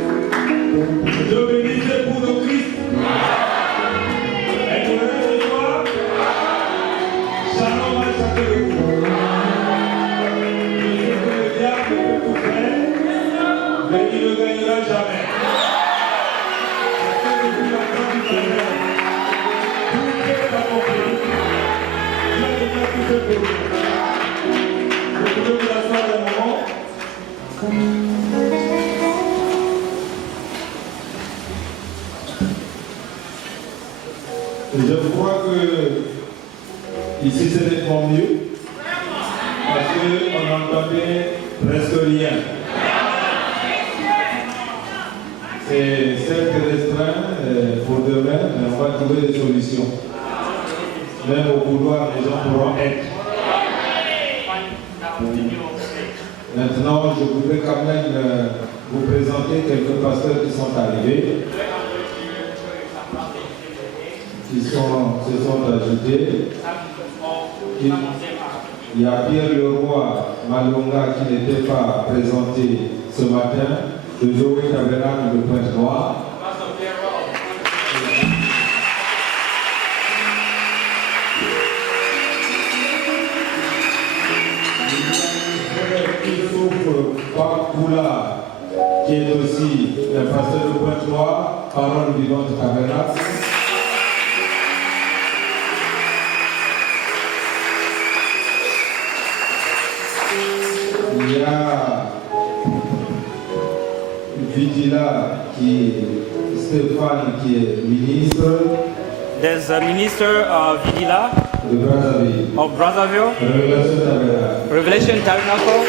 Je bénis pour le Christ. Et pour le toi, Shalom à chacun de vous. Je sais que le diable peut tout faire, mais il ne gagnera jamais. Chacun de vous attend du Seigneur. Tout est accompli. Dieu a déjà tout fait pour vous. Vous pouvez vous asseoir un moment. Je crois que ici c'est nettement mieux parce qu'on n'entendait presque rien. C'est certes restreint pour demain, mais on va trouver des solutions. Même au couloir, les gens pourront être. Maintenant, je voudrais quand même vous présenter quelques pasteurs qui sont arrivés, qui se sont ajoutés. Il y a Pierre Leroy Malonga qui n'était pas présenté ce matin, de Joël Tabernacle de Pointe-Noire. Pakoula, qui est aussi un pasteur de Pointe-Noire, parole vivante du Tabernacle. Il y a Vidila, Stéphane, qui est ministre. There's a minister Vidila De Brazzaville. of Brazzaville, Révélation Tabernacle. Revelation Tabernacle.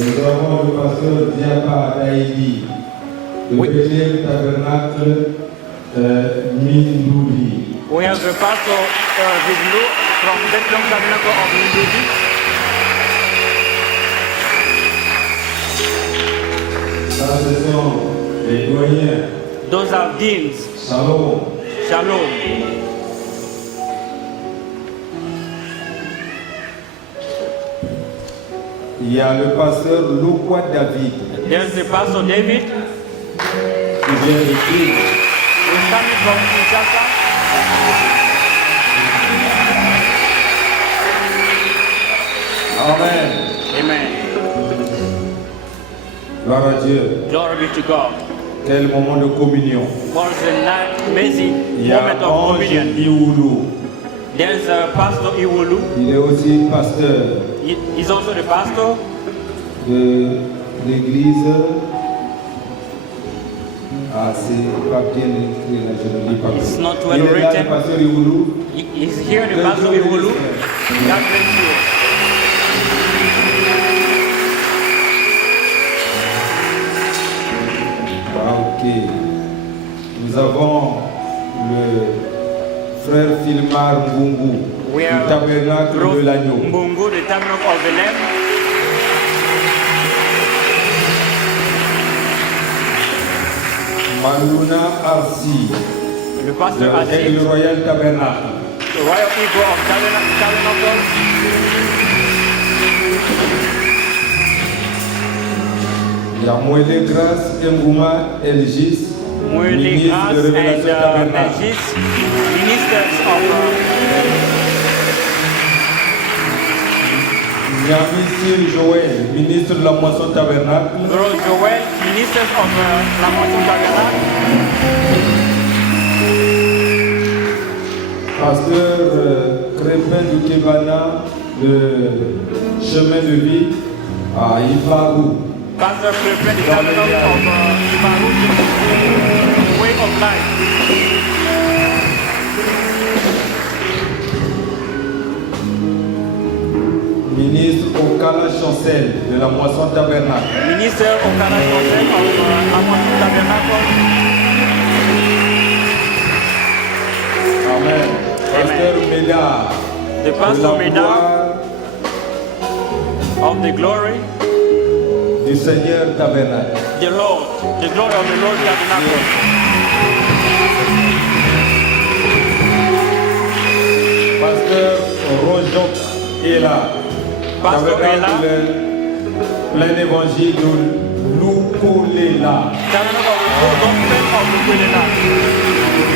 Nous avons le pasteur Diaba Daïdi, de Bethlehem Tabernacle Mindouli. We have the pastor Vidlu from Bethlehem Tabernacle of Mindudi. Ça, ce sont les doyens. Those are deans. Shalom. Shalom. Il y a le pasteur Lokwa David, There's the pastor David, qui vient de Kiev. who's coming from Kinshasa. Amen. Amen. Gloire à Dieu. Glory be to God. Quel moment de communion. What an amazing Il y a moment of Ange communion. Ioulou. There's a pastor Iwulu. Il est aussi pasteur He's also the pastor de l'église. Ah, c'est pas bien écrit là, je ne lis pas. It's not well Il est là, written. le pasteur Ioulou. He's here, the pastor Iwulu. God bless you. Ah, ok. Nous avons le frère Filmar Mbungu We du are tabernacle de Bro l'agneau. Mbungu, the tabernacle of the Lamb. Maluna Arsi, The pastor le Aziz, Aigle Royal Tabernacle. the royal people of Tabernacle. Il y a Mouele Grâce Ngouma Elgis, Mweli ministre Gras de and Révélation Tabernacle. Najis, ministers of Nyami Sir Joël, ministre de la Moisson Tabernacle. Bro Joel, ministers of La Moisson Tabernacle. Pasteur Crépin du Kébana, le chemin de vie à Ifarou. Pastor Crepin, the tabernacle of Ibaru, the way of life. Ministre Okala Chancel de la Moisson Tabernacle. Minister Okara Joseph of La Moisson Tabernacle. Amen. Pasteur Médard. The de pastor la Médard gloire of the glory, du Seigneur Tabernacle. the glory of the Lord Tabernacle. Rojok est là. Pastor est là. Plein d'évangile de Lukolela. Tabernacle of the Gospel of Lukolela.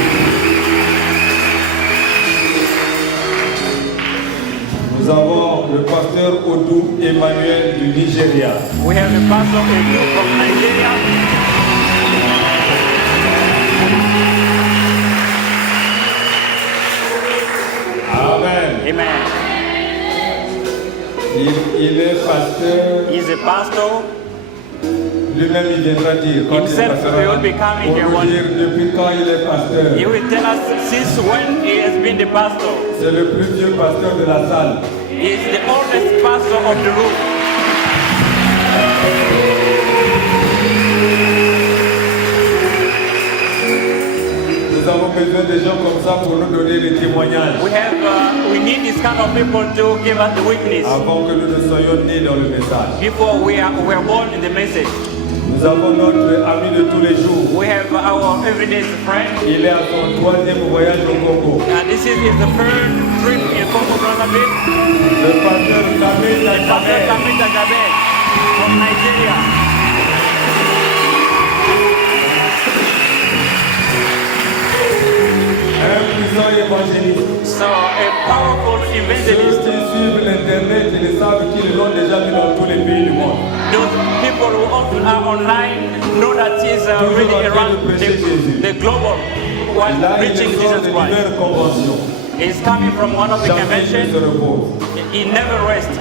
Nous avons le pasteur Odou Emmanuel du Nigeria. We have the pastor Odu from Nigeria. Amen. Amen. Il est pasteur. He's a pastor. Lui-même, il viendra dire quand Himself il est will be coming here pour one nous dire depuis quand il est pasteur. He will tell us since when he has been the pastor. C'est le plus vieux pasteur de la salle. He is the oldest pastor of the room. Nous avons besoin de gens comme ça pour nous donner des témoignages. We need this kind of people to give us the witness Avant que nous ne soyons nés dans le message. before we are born in the message. Nous avons notre ami de tous les jours. We have our everyday friend. Il est à son 3e voyage au Congo. This is his third trip in Congo Brazzaville. Le pasteur Kamé Pastor Dakabe. Kamita Gabe from Nigeria. Un puissant évangéliste. So a powerful Ceux evangelist. qui suivent l'internet, ils savent qu'ils l'ont déjà vu dans tous les pays du monde. Those people who often are online know that he's really around the global while Là, il preaching sort Jesus de Christ. diverses conventions. He's coming from one of the Jamais il ne se conventions. repose. He never rests.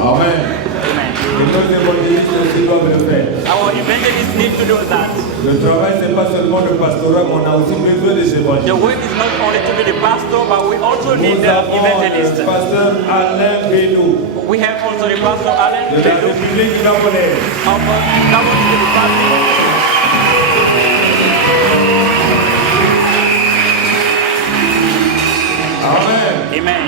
Amen. Amen. Et nos évangélistes aussi doivent le faire. Our evangelists need to do that. Le travail, ce n'est pas seulement le pastorat, mais on a aussi besoin des The évangélistes. work is not only to be the pastor, but we also need Nous the avons evangelist. le pasteur Alain Bénou We have also the pastor Alan de la Bedu République gabonaise. of Gabon Republic. Amen. Amen.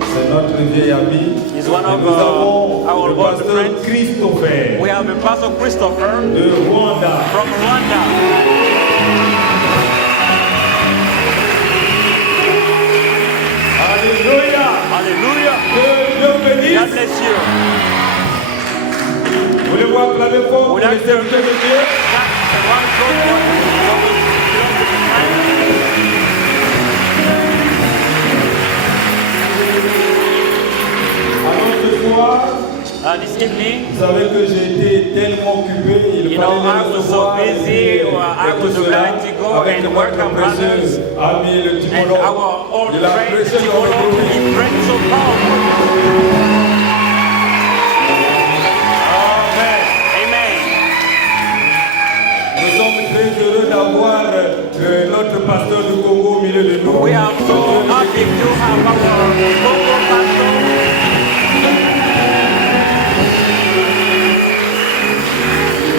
C'est notre vieil ami. He's one Et of nous avons our le old pasteur friends. Christopher We have the pastor Christopher de Rwanda. from Rwanda. Alléluia. Hallelujah. Que Dieu God bénisse. bless you. Voulez-vous acclamer fort pour Would les like to serviteurs de Dieu? Alors ce soir, This evening, vous savez que j'ai été tellement occupé, il you fallait know, I me was so recevoir busy, et I tout was cela obliged to go avec and work notre on précieux brothers ami le and Timolo. our old Il a friend prêché dans le Timolo. bruit. He prayed so powerful. Amen. Amen. Nous sommes très heureux d'avoir notre pasteur du Congo au milieu de nous. We are so happy to have our Congo pastor.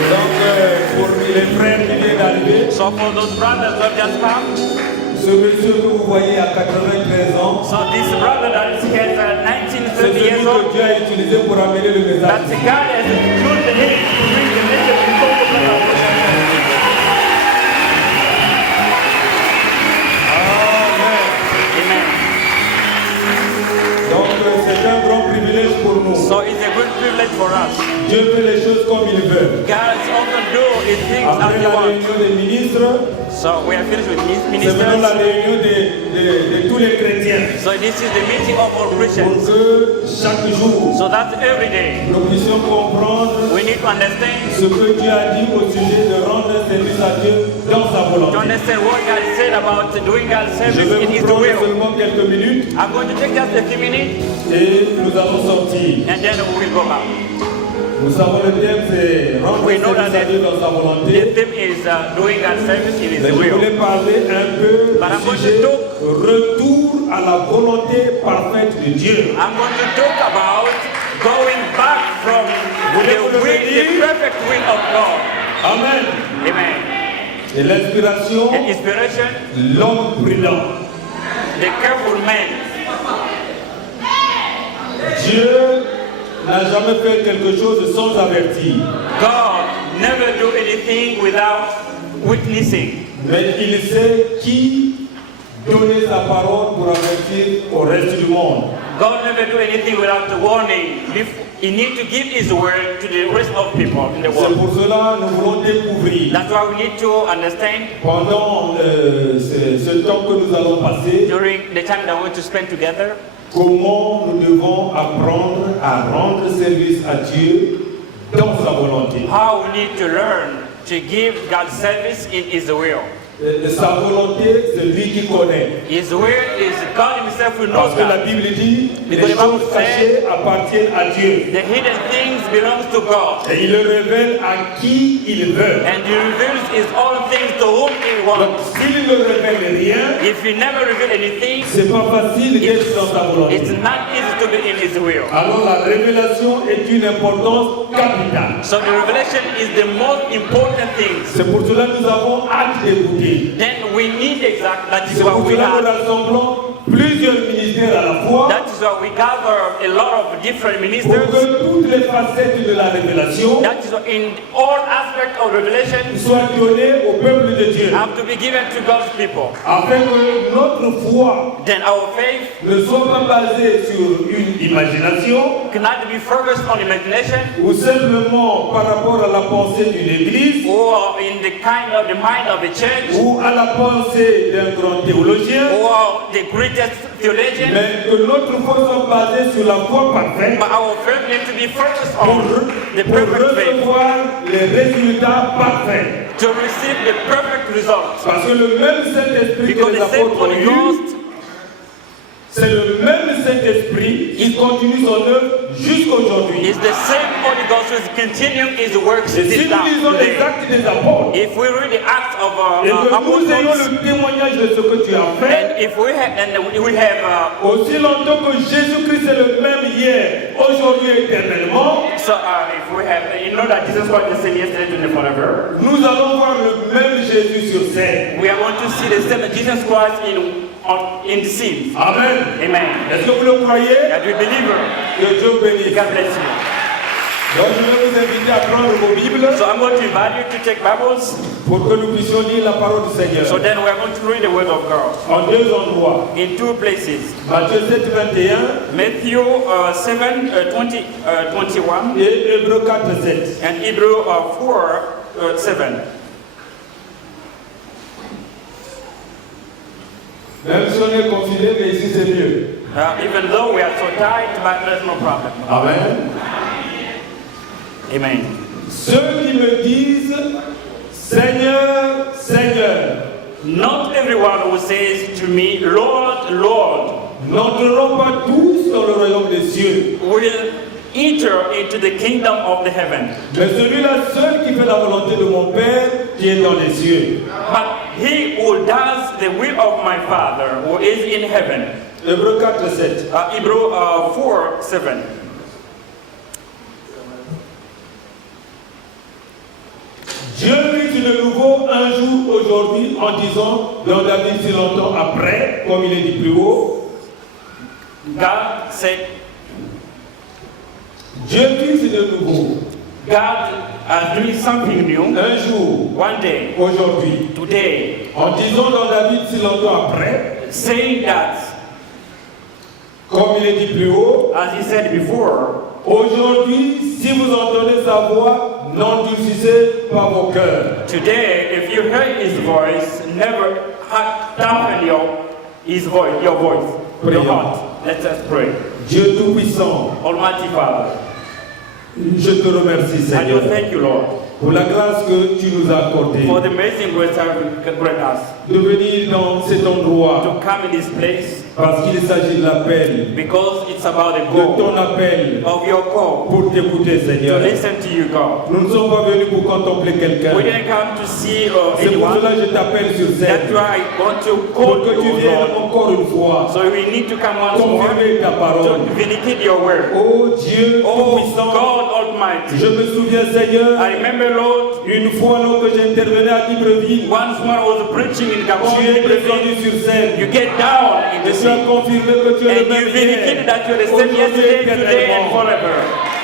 Donc pour les frères qui viennent d'arriver, So for those brothers that just come, ce monsieur que vous voyez à 93 ans, so this brother that is here at c'est 19, 30 celui years que old, Dieu a utilisé pour amener le that message. God has chosen him to bring the message to Congo Brazzaville. Amen. Amen. Donc c'est un grand privilège pour nous. So it's a good privilege for us. Dieu fait les choses comme il veut. God often do his things as Après he la wants. réunion des ministres, So we are finished with these c'est maintenant la ministers. réunion de tous les chrétiens. So this is the meeting of all Pour Christians. que chaque jour, So that every day nous puissions comprendre we need to understand ce que Dieu a dit au sujet de rendre service à Dieu dans sa to volonté. understand what God said about doing God's Je service vais in His vous prendre will. seulement quelques minutes I'm going to take just a few minutes et nous allons sortir. and then we will go back. Nous savons le thème, c'est rendre We know service that à Dieu dans sa The volonté. theme is doing God's service in His Mais je will. voulais parler un peu But I'm du going to sujet talk- retour à la volonté parfaite de Dieu. I'm going to talk about going back from the perfect will of God. Amen. Amen. Et l'inspiration, And inspiration, l'homme prudent. the careful man. Dieu n'a jamais fait quelque chose sans avertir. God never do anything without witnessing. Mais il sait qui donné sa parole pour avertir au reste du monde. God never do anything without the warning. He needs to give His word to the rest of people in the C'est world. pour cela que nous voulons découvrir That's why we need to understand pendant ce temps que nous allons passer during the time that we're going to spend together comment nous devons apprendre à rendre service à Dieu dans sa volonté. how we need to learn to give God service in His will. Sa volonté, c'est lui qui connaît. His will is God Himself who knows Parce que la that. Bible dit les Because the Bible choses cachées appartiennent à Dieu. The hidden things belongs to God. Et il le révèle à qui il veut. And He reveals His own things to whom He Donc wants. s'il ne révèle rien, If He never reveals anything, c'est pas facile d'être dans sa volonté. it's not easy to be in His will. Alors la révélation est une importance capitale. So the revelation is the most important thing. C'est pour cela que nous avons hâte d'écouter. Then we need that is C'est what pour we cela que nous have. rassemblons plusieurs ministères à la fois That is why we gather a lot of different pour ministers. que toutes les facettes de la révélation That is why in all aspects of revelation soient données au peuple de Dieu. have to be given to God's people. Afin que notre foi Then our faith ne soit pas basée sur une imagination cannot be focused on imagination ou simplement par rapport à la pensée d'une église or in the kind of the mind of a church ou à la pensée d'un grand théologien, or the greatest theologian. mais que notre foi soit basée sur la foi parfaite But our faith needs to be focused on the pour perfect faith recevoir les résultats parfaits. to receive the perfect results. Parce que le même Saint-Esprit que Because les the same apôtres ont Holy eu, Ghost, c'est le même Saint-Esprit qui continue son œuvre jusqu'aujourd'hui. is the same Holy Ghost who is continuing His works Et si this nous time lisons les today. actes des apôtres, If we read the Acts of et que nous ayons Apostles, le témoignage de ce que tu as fait, and if we have, and we have aussi longtemps que Jésus-Christ est le même hier, aujourd'hui et éternellement, if we have, you know that Jesus Christ is the same yesterday, today, and forever. nous allons voir le même Jésus sur scène. We are going to see the same Jesus Christ in the scene. Amen. Amen. Est-ce que vous le croyez? That we believe. Que Dieu bénisse. God bless you. Donc je vais vous inviter à prendre vos Bibles So I'm going to invite you to take Bibles. pour que nous puissions lire la parole du Seigneur. So then we are going to read the Word of God En deux endroits. in two places. Matthieu 7, 21 Matthew 7, 21 et Hébreux 4, 7. and Hebrew 4, 7. Même si on est confiné, mais ici c'est mieux. Even though we are so tight, but there's no problem. Amen. Amen. Ceux qui me disent Seigneur, Seigneur, Not everyone who says to me, Lord, Lord, n'entreront pas tous dans le royaume des cieux, will enter into the kingdom of the heaven, mais celui-là seul qui fait la volonté de mon Père qui est dans les cieux. but he who does the will of my Father who is in heaven. Hébreux 4, 7. Hebrew 4, 7. Dieu fit de nouveau un jour aujourd'hui en disant, dans David si longtemps après, comme il est dit plus haut, God said, Dieu fit de nouveau God is doing something new un jour one day, aujourd'hui today, en disant dans David si longtemps après, saying that, comme il est dit plus haut, as he said before, aujourd'hui, si vous entendez sa voix, n'endurcissez pas vos cœurs. today, if you heard his voice, never dampen your voice, your heart. Let us pray. Dieu Tout-Puissant, Almighty Father, je te remercie, I do Seigneur, thank you, Lord, pour la grâce que tu nous as accordée for the amazing grace you grant us de venir dans cet endroit to come in this place, parce qu'il s'agit de l'appel, because it's about the de ton goal appel of your call pour t'écouter, to Seigneur. listen to you, God. Nous ne sommes pas venus pour contempler quelqu'un. We didn't come to see C'est pour cela anyone. que je t'appelle sur That's scène, why I want to pour call que tu you, viennes Lord. encore une fois So we need to come once more confirmer ta parole. to vindicate your word. Oh Dieu Oh Tout-Puissant, God Almighty, je me souviens, Seigneur, I remember, Lord, une fois alors que j'intervenais à Libreville, once when I was preaching in tu es Gabon, descendu sur scène. you get down in Et the tu as sea confirmé que tu es le and you même vindicated hier, that you're the same aujourd'hui et yesterday, today, and éternellement. forever.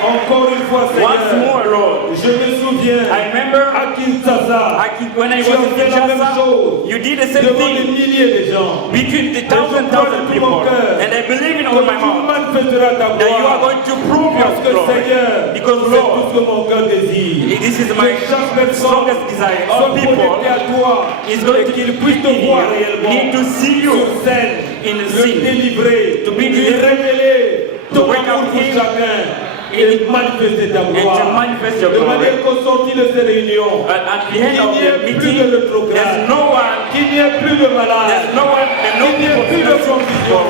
Encore une fois, Once Seigneur. more, Lord. Je me souviens I remember à Kinshasa, when I tu was as in fait la même Kinshasa, chose you did the same devant des thing milliers de gens. between the Et je thousand crois de tout people. mon cœur And I believe in que all my tu heart manifesteras ta that you are gloire. going to prove your Parce que glory. Seigneur, Because c'est tout Lord, ce que mon cœur désire. this is my Que chaque personne strongest desire. All soit people connectée à toi is going et to qu'il puisse te voir réellement need to see you sur scène, in the le scene. délivrer, To be lui delivered, révéler to ton wake amour up pour him, chacun et manifester ta and gloire. to manifest your De glory. manière qu'au sortir de ces réunions, At the qu'il end of n'y the ait plus meeting, de rétrograde, there's no one, qu'il n'y ait plus de malades, there's no one, there's no qu'il n'y ait plus de people, confusion.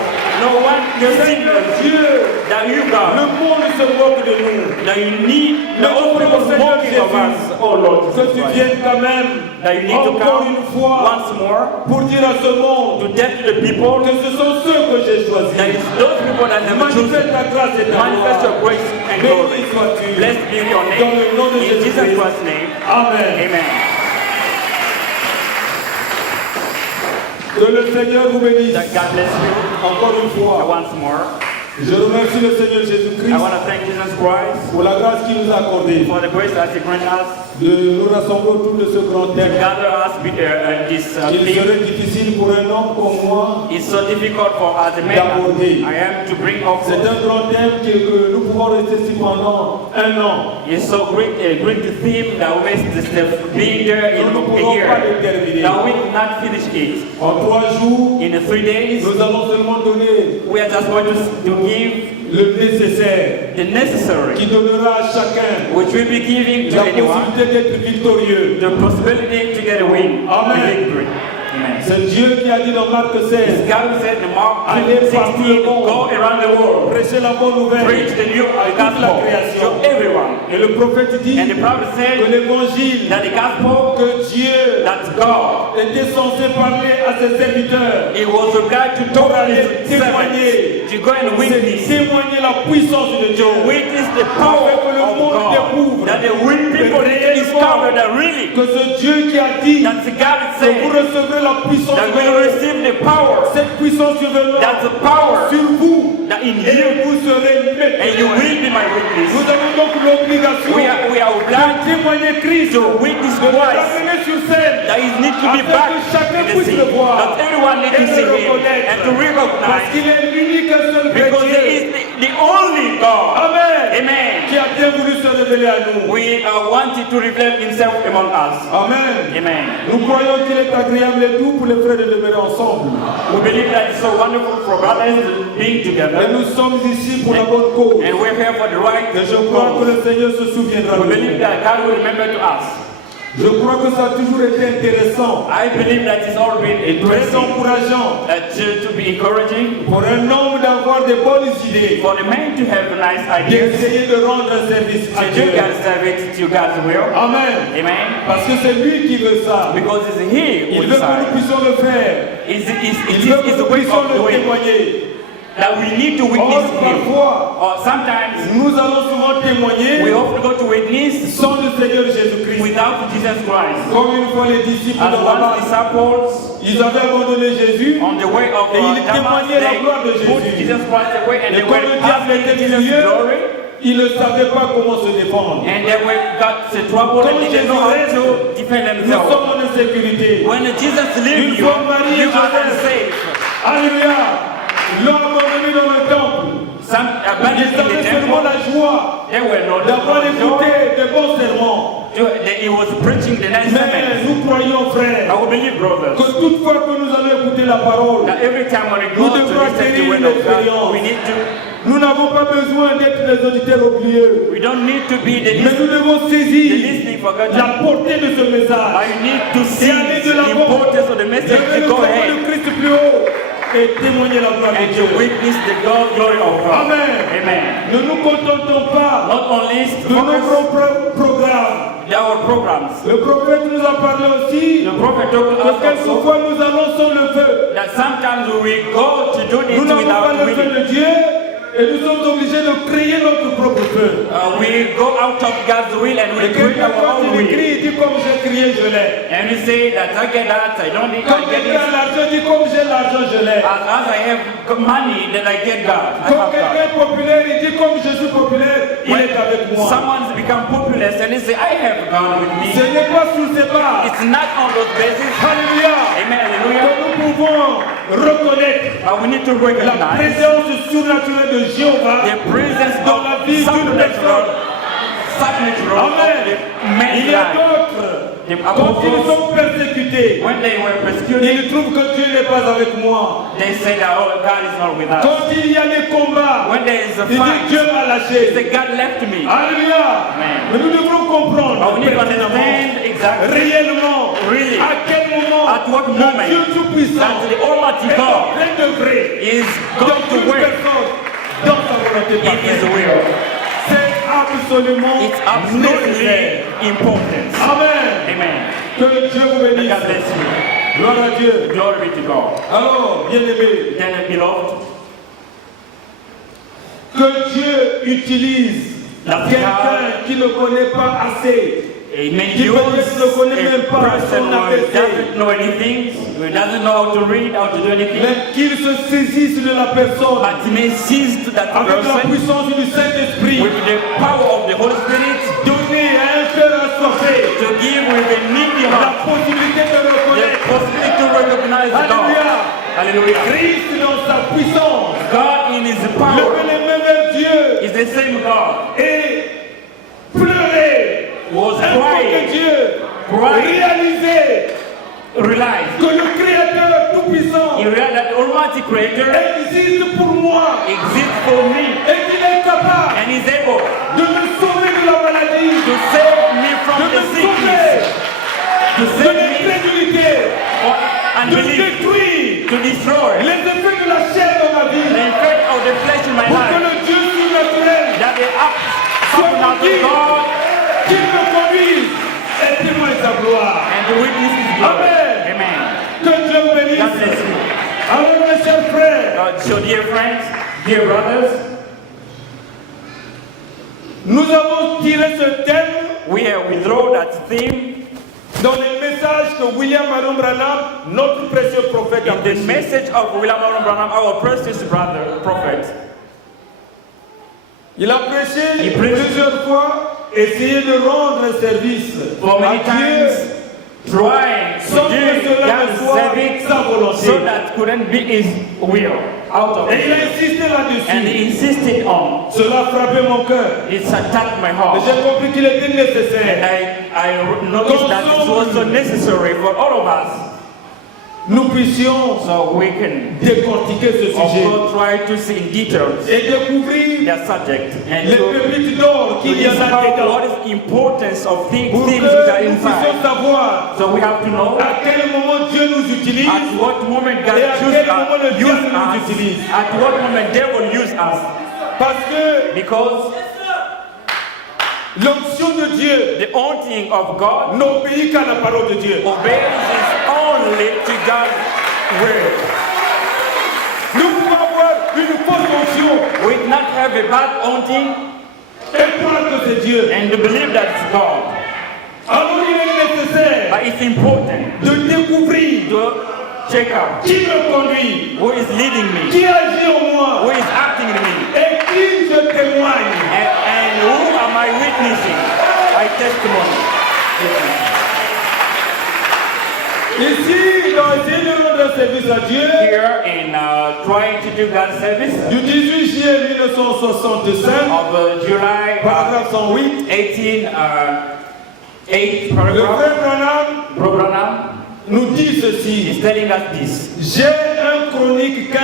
no one, there's Seigneur sickness Dieu, that you le got, monde se moque de nous. that you need, the Mais whole people Seigneur walking of us, Jésus, oh Lord, que tu viennes quand même that you need to encore come une fois once more pour dire à ce monde to tell to the people que ce sont ceux que j'ai choisis. that it's those people that have chosen. Manifeste ta grâce et ta Manifest your gloire. grace and glory. Béni sois-tu. Blessed be your Dans name. le nom de In Jesus Jésus-Christ. Christ's name. Amen. Amen. Que le Seigneur vous bénisse. That God bless you Encore une fois. once more. Je remercie le Seigneur Jésus-Christ I want to thank Jesus Christ pour la grâce qu'il nous a accordée for the grace that He granted us de nous rassembler autour de ce grand to thème. gather us this Il theme. serait difficile pour un homme comme moi. It's so difficult for as a man D'aborder. I am to bring up. C'est un grand thème que nous pouvons rester ici pendant un an. It's so great, a great theme that we being there in Nous ne a pourrons pas le year. terminer. That we cannot finish it. En 3 jours, In 3 days, nous allons seulement donner we are just going to give le nécessaire the necessary, qui donnera à chacun which will be giving to la anyone possibilité d'être victorieux. the possibility to get a win, Amen. a victory. Amen. C'est Dieu qui a dit dans Marc 16, God said in Mark allez partout le 16, monde, go around the world, prêchez la bonne nouvelle preach the new à toute la gospel création. to everyone. Et le prophète dit And the prophet que said l'évangile that the gospel, que Dieu that God, était censé parler à ses serviteurs, he was obliged to talk to his témoigner, servants, to go and c'est witness, témoigner la puissance de Dieu. to witness the power Afin que le of monde God, découvre that the people discover that really, Que ce Dieu qui a dit that God que vous said recevrez la puissance that de we Dieu, receive the power, cette puissance surviendra that's the power sur vous that in et you, vous serez mes and you témoins. will be my witness. Nous avons donc l'obligation We are de obliged témoigner Christ, to witness de le Christ, ramener sur scène, that he needs to be afin back que chacun in the puisse scene, le voir that everyone needs et to see le him reconnaître, and to parce recognize, qu'il est l'unique et seul vrai because he Dieu. is the only God. Amen. Amen. Qui a bien voulu se révéler à nous. We are wanting to reveal himself among us. Amen. Amen. Nous croyons qu'il est agréable et doux pour les frères de demeurer ensemble. We believe that it's so wonderful for brothers being Et together, nous sommes ici pour la bonne cause. and we're here for the right Et je crois que cause. le Seigneur se souviendra We de believe nous. that God will remember to us. Je crois que ça a toujours été intéressant I believe that it's all been et très interesting encourageant to be encouraging pour un homme d'avoir de bonnes idées, for the men to have nice ideas, d'essayer de rendre un service à to Dieu. do God's service to God's will. Amen. Amen. Parce que c'est lui qui veut ça. Because it's He Il who veut que nous decides. puissions le faire. It Il veut que is nous the way puissions of le doing témoigner. that we need to Or, witness Him. parfois, Or sometimes nous allons souvent we témoigner often go to witness sans le Seigneur Jésus-Christ. without Jesus Christ. Comme une fois les disciples As dans la one barque, disciples ils avaient abandonné Jésus. on the way of Et il Damas, témoignait la they gloire de put Jésus. Jesus Christ away and Et they comme were le diable asking était Jesus' milieu, glory, ils ne savaient pas comment se défendre. and they were got the trouble and Comme didn't know how to defend Nous themselves. sommes en insécurité. When Jesus leaves Une you, fois Marie et you are Joseph, unsafe. alléluia, l'ont abandonné dans le temple. Some abandoned Ils in the avaient seulement temple. la joie They were not d'avoir joy. écouté de bons serments. He was preaching the nice Mais sermon. nous croyons, frères, I will believe, brothers, que toutefois que nous allons écouter la parole, that every time when we Nous go to devons listen to the acquérir word of l'expérience. God, we need to. nous n'avons pas besoin d'être les auditeurs oublieux. We don't need to be the Mais nous devons saisir listening for God. la portée de ce message. But you need to see aller de the l'avant. importance of the message Lever to le go drapeau ahead de Christ plus haut et témoigner la gloire de and Dieu. to witness the glory of God. Amen. Amen. Ne nous contentons pas Not only de nos focus propres programmes. our programs. Le prophète nous a parlé aussi The prophet talked to que us also quelquefois nous allons sans le feu. that sometimes we go to do Nous it n'avons pas without le feu winning. de Dieu Et nous sommes obligés de créer notre propre feu. We go out of God's will and we Et create quelqu'un, our quand own il will. écrit, il dit comme j'ai crié, je l'ai. And we say that I get that, I don't need, Quand I get quelqu'un a it. l'argent, il dit comme j'ai l'argent, je l'ai. As I have money, then I get God. I Quand have quelqu'un God. est populaire, il dit comme je suis populaire, il est avec moi. Someone's become popular and they say, I have God with Ce me. n'est pas sous ces bases. It's not on those bases. Alléluia. Amen, Que hallelujah. nous pouvons reconnaître We need to la recognize présence surnaturelle de Jéhovah the presence dans la of vie d'une supernatural, personne. supernatural of Amen. the Il man's y a life. d'autres, The quand ils apostles, sont persécutés, when they were persecuted, ils trouvent que Dieu n'est pas avec moi. they said that, oh, God is not with us. Quand il y a des combats, When there is a il dit fight, Dieu m'a they lâché. say, God left me. Alléluia. Amen. Mais nous devons comprendre But we need to pertinemment, understand exactly réellement, Really. à quel moment at what moment le Dieu Tout-Puissant that the Almighty est en God plein degré is dans going to toute work personne dans sa volonté in His parfaite. will. C'est absolument It's nécessaire. absolutely important. Amen. Amen. Que Dieu vous May bénisse. God bless you. Gloire à Dieu. Glory be to God. Alors, bien-aimés, Then, beloved, que Dieu utilise La quelqu'un qui ne connaît pas assez, Amen. qui Use peut-être ne connaît même a pas person son who ABC, doesn't know anything, who doesn't know how to read, how to do anything, mais qu'il se saisisse de la personne but may seize to that avec la person puissance du Saint-Esprit, with the power of the Holy Spirit donner à un cœur assoiffé to give with a needy la heart possibilité de the reconnaître possibility to recognize God. Alléluia. Hallelujah. Christ dans sa puissance, God in His power lever les mains vers Dieu is the same God. et pleurer, Was invoquer crying, Dieu, crying, réaliser realized. que le Créateur Tout-Puissant He realized that the Almighty Creator existe pour moi exists for me et qu'il est capable and is able de me sauver de la maladie, to save me from de the me sickness, sauver to de save me l'incrédulité, from de unbelief, détruire to destroy les effets de la chair dans ma the vie, effect of the flesh in my pour que life, le Dieu surnaturel that the act supernatural God qui me conduise et témoigne sa gloire. and the witness His glory. Amen. Amen. Que Dieu vous God bénisse. bless you. Alors mes chers frères, So dear friends, dear brothers, nous avons tiré ce thème we have withdrawn that theme dans les messages que William Marion Branham, notre précieux prophète, a in the prêché. message of William Aaron Branham, our precious brother, prophet. Il a prêché Il prêche. plusieurs fois, essayé de rendre un service For many à times, Dieu trying sans to que do cela ne God's soit service sa volonté. so that couldn't be His will out of Et il a it. insisté And là-dessus. he insisted on. Cela a frappé mon cœur. It's attacked my Et heart. j'ai compris qu'il était And nécessaire. I noticed that it was so necessary for all of us Nous puissions so we can décortiquer ce sujet also try to see in details et découvrir their subject and les to pépites d'or qu'il y en a discover dedans. what is the importance of things Pour que which are nous puissions inside. savoir So we have to know à quel moment Dieu nous utilise at what moment God et à chooses quel moment le us, diable use nous us, utilise. at what moment devil use us. Parce que Because l'onction de Dieu the haunting of God n'obéit qu'à la parole de Dieu. obeys only to God's word. Nous pouvons avoir une fausse onction We cannot have a bad haunting et croire que c'est Dieu. and to believe that it's God. Alors il est nécessaire But it's important de découvrir to check out qui me conduit, who is leading me, qui agit en who moi is acting in me, et qui je témoigne. and who am I witnessing? My testimony. Ici, dans essayer de rendre un service à Dieu, Here in trying to do God's service du 18 juillet 1965, of July paragraphe 108, 18, 8 le paragraph, frère Branham Branham nous dit ceci. is telling us this. J'ai un chronique 15-15,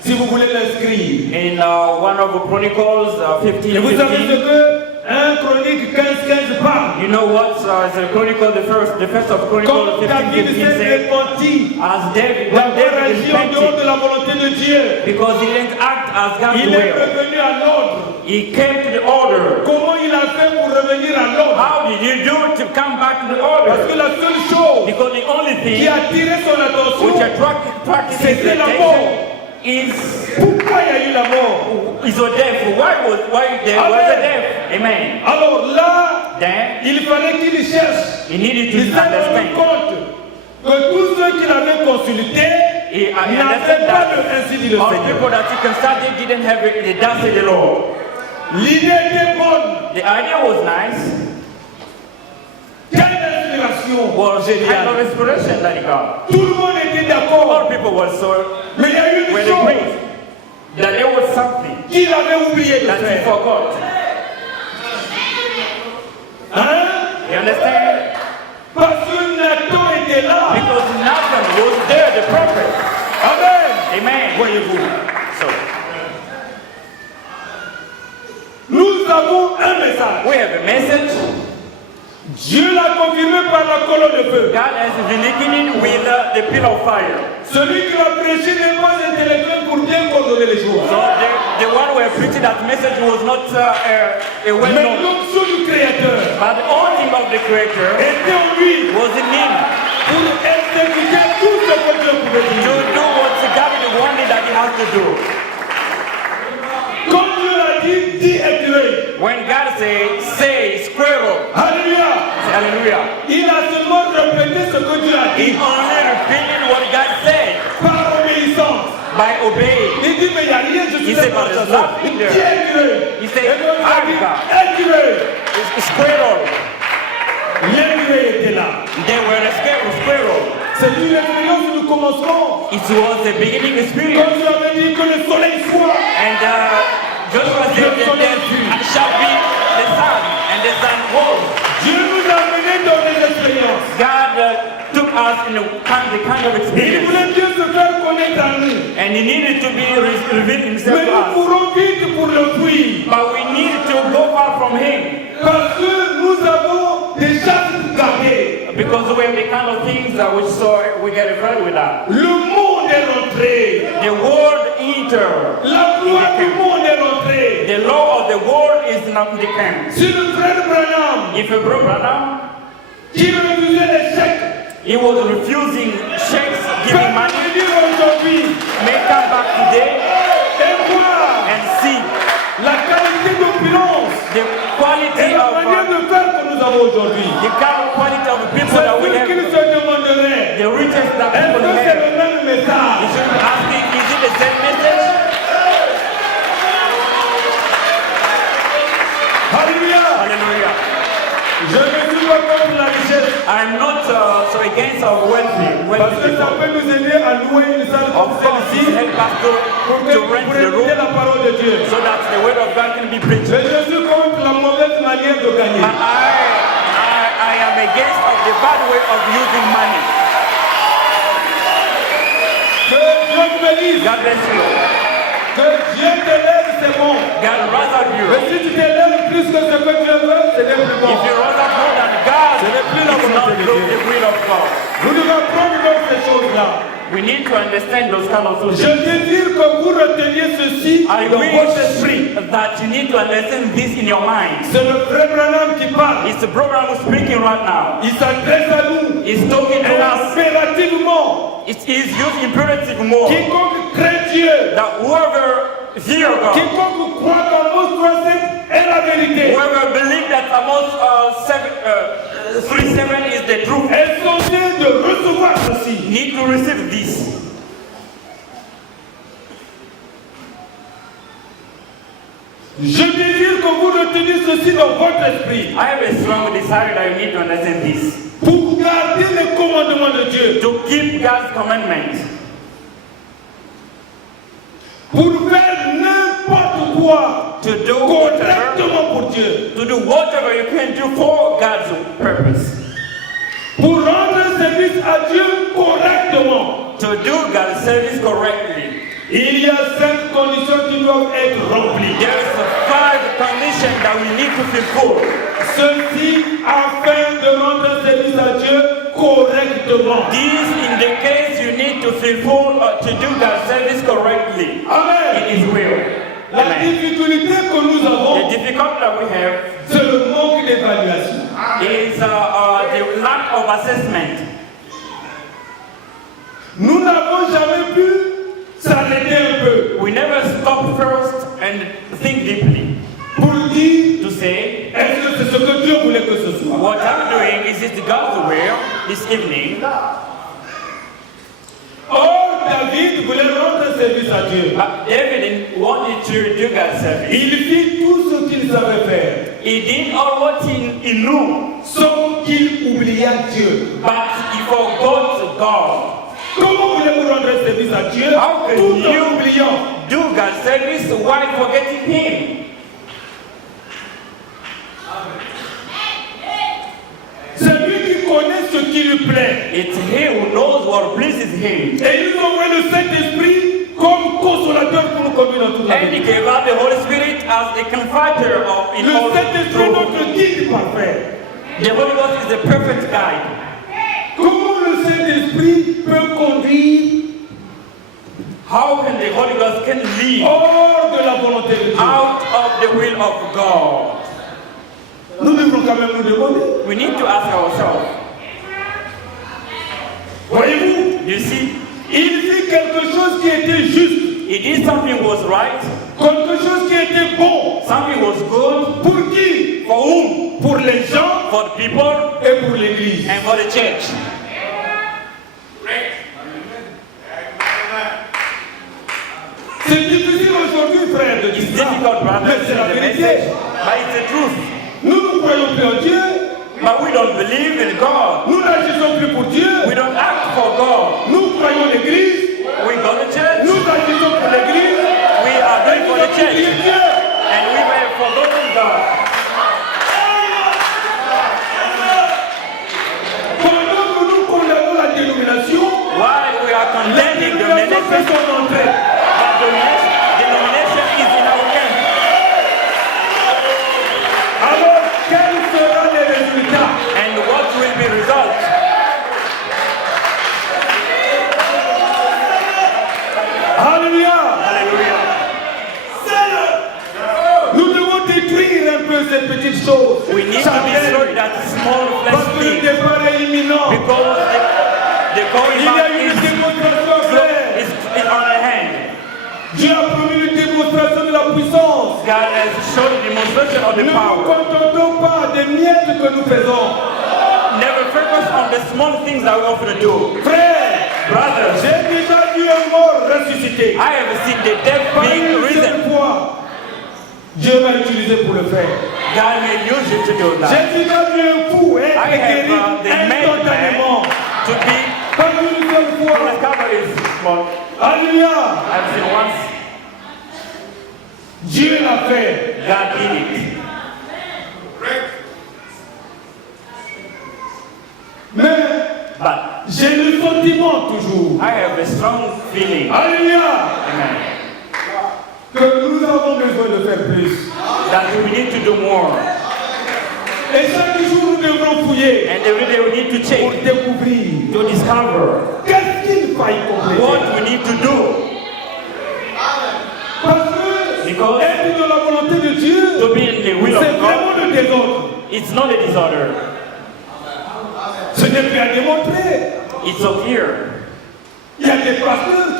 si vous voulez l'inscrire. In one of the Chronicles Et vous savez ce 15:15, que un chronique 15-15 parle. you know what the Chronicle, the first of Chronicles Comme David 15:15 s'est said, repenti as David, when d'avoir David agi en dehors repented de la volonté de Dieu, because he didn't act as God's il est will, revenu à l'ordre. he came to the order. Comment il a fait pour revenir à l'ordre? How did you do to come back to the Parce order? que la seule chose Because the only qui thing a attiré son which attention, attracted his C'était la attention mort. is pourquoi il y a eu la mort? is a death? Why there was a death? Amen. Alors là, Then il fallait qu'il cherche. he needed Il to s'est rendu understand. compte que tous ceux qu'il avait consultés He n'avaient understood pas de that ainsi dit le all Seigneur. people that he consulted didn't have it. They danced the Lord. L'idée était bonne. The idea was nice. Quelle inspiration Was kind of géniale. inspiration that he got. Tout le monde était All d'accord. people were so Mais il y a eu were une chose agreed that there was something qu'il avait oublié de that he faire. forgot. Hein? You understand? Parce que Nathan était là. Because Nathan was there, the prophet. Amen. Amen. Voyez-vous. So Nous avons un message. we have a message. Dieu l'a confirmé par la colonne de feu. God has vindicated it with the pillar of fire. Celui qui l'a prêché n'est pas intellectuel pour bien coordonner les choses. So the one who had preached that message was not a Mais well-known, l'onction du Créateur but the anointing of the Creator était en lui was in him pour exécuter tout ce que Dieu pouvait to dire. do what God wanted that he has to do. Comme Dieu l'a dit, dis et tu es. When God say squirrel, Alléluia. say hallelujah. Il a seulement répété ce que Dieu a He dit only repeated what God said par obéissance. by obeying. Il dit, mais il n'y a rien, je suis Il sait dans pas la le chanson. nothing Dis there. et tu es. Il sait, Et donc, il a dit, Alléluia. et tu es. Squirrel. L'élevé était là. They were a squirrel. C'est une expérience où nous commencerons. It was the beginning experience. Comme Dieu avait dit que le soleil soit. And Joshua said that there shall be the sun, and the sun was. Dieu nous a menés dans des expériences. God took us in the kind of Il experience, voulait Dieu se faire connaître à nous. and he needed to be revealed himself Mais to nous us. courons vite pour le fuir. But we need to go far from him, Parce que nous avons des chasses gardées. because we have the kind of things that we saw, we get afraid with that. Le monde est rentré. The world entered. La loi du monde est rentrée. The law of the world is not the camp. Si le frère Branham, If a brother, qui refusait les chèques, he was refusing checks, peut giving money, venir aujourd'hui may come back today et voir and see la qualité d'opulence the et quality la of manière de faire que nous avons aujourd'hui. the kind of quality of people C'est that we ce qu'il have, se demanderait. the riches that Est-ce people que c'est have. le même You message? should be asking, is it the same message? Alléluia. Hallelujah. Je ne suis pas contre la richesse. I'm not so against of wealthy Parce que ça people. peut nous aider à louer une salle Of comme course, it celle-ci helps us pour to rent the room écouter la parole de Dieu. so that the word of God can be preached. Mais je suis contre la mauvaise manière de gagner. But I am against of the bad way of using money. Que Dieu te bénisse. God bless you. Que Dieu te lève, c'est bon. God rather you. Mais si tu te lèves plus que ce que Dieu veut, ce n'est plus bon. If you rather more than God, Ce n'est plus la it's not volonté de the Dieu. will of God. Nous devons apprendre donc ces choses-là. We need to understand those kind of Je things. désire que vous reteniez ceci I dans votre esprit. wish that you need to understand this in your mind. C'est le frère Branham qui parle. It's the brother who's speaking right now. Il s'adresse à nous. He's talking to us. Impérativement. It is used imperative more. Quiconque craint Dieu. That whoever fear God, Quiconque croit qu'Amos 3:7 est la vérité. whoever believes that Amos 3:7 is the truth, Est censé de recevoir ceci. need to receive this. Je désire que vous reteniez ceci dans votre esprit. I have a strong desire that you need to understand this. Pour garder les commandements de Dieu. To keep God's commandments. Pour faire n'importe quoi. To do whatever, Correctement pour Dieu. to do whatever you can do for God's purpose. Pour rendre service à Dieu correctement. To do God's service correctly. Il y a 5 conditions qui doivent être remplies. There's 5 conditions that we need to fulfill. Ceci afin de rendre service à Dieu correctement. This in the case you need to fulfill to do God's service correctly. Amen. In His will. La Amen. difficulté que nous The avons, difficulty that we have c'est le manque d'évaluation. is the lack of assessment. Nous n'avons jamais pu s'arrêter un peu. We We never stop first and think deeply pour dire, to say, est-ce que c'est ce que Dieu voulait que ce soit? what I'm doing, is it God's will this evening? Or, David voulait rendre un service à Dieu. But David wanted to do God's service. Il fit tout ce qu'il savait faire, He did all what he knew, sauf qu'il oublia Dieu. but he forgot God. Comment voulez-vous rendre un service à Dieu How can tout en you oubliant? do God's service while forgetting Him? C'est lui qui connaît ce qui lui plaît. It's He who knows what pleases Him. Et il nous envoie le Saint-Esprit comme consolateur pour nous conduire dans toute la And He vie. gave out the Holy Spirit as the comforter of in Le all Saint-Esprit est truth. notre guide parfait. The Holy Ghost is the perfect guide. Comment le Saint-Esprit peut conduire How can the Holy Ghost can lead hors de la volonté de Dieu? out of the will of God? Nous devons quand même nous demander. We need to ask ourselves. Voyez-vous, You see, il fit quelque chose qui était juste, He did something was right, quelque chose qui était bon. something was good. Pour qui? For whom? Pour les gens For the people et pour l'Église. and for the church. C'est difficile aujourd'hui, frère, de It's dire ça. difficult, brother, Mais to c'est la say the vérité. message, but it's the truth. Nous ne croyons plus en Dieu. But we don't believe in God. Nous n'agissons plus pour Dieu. We don't act for God. Nous croyons l'Église. We go to church. Nous agissons pour l'Église. We are doing for Nous the avons church. oublié Dieu. And we have forgotten God. Pendant que nous condamnons la dénomination, While we are la condemning dénomination fait denomination, son entrée. but denomination is in our camp. Alors, quels seront les résultats? And what will be result? Alléluia. Hallelujah. Nous devons détruire un peu ces petites choses. We need to destroy that small Parce flesh que le thing départ est imminent. because the going Il y a back une is démonstration frère. on our hand. Dieu a promis une démonstration de la puissance. God has shown the demonstration of Ne the nous power. contentons pas des miettes que nous faisons. Never focus on the small things that we often do. Frère, Brothers, j'ai déjà vu un mort ressuscité. I have seen the dead Pas being une seule risen. fois. Dieu m'a utilisé pour le faire. God may use you to do that. J'ai déjà vu un fou être I have guéri the made instantanément. man to be Pas une seule fois. recovered small. Alléluia. I've seen once. Dieu l'a fait. God did it. Mais But j'ai le sentiment toujours. I have a strong feeling, Alléluia. amen, Que nous avons besoin de faire plus. that we need to do more. Et chaque jour nous devrons fouiller And every day we need to pour check, découvrir to discover qu'est-ce qu'il faille compléter. what we need to do Parce que Because être dans la volonté de Dieu, to be in the will c'est of God, vraiment le désordre. it's not a disorder. Ce n'est plus à démontrer. It's up here. Il y a des pasteurs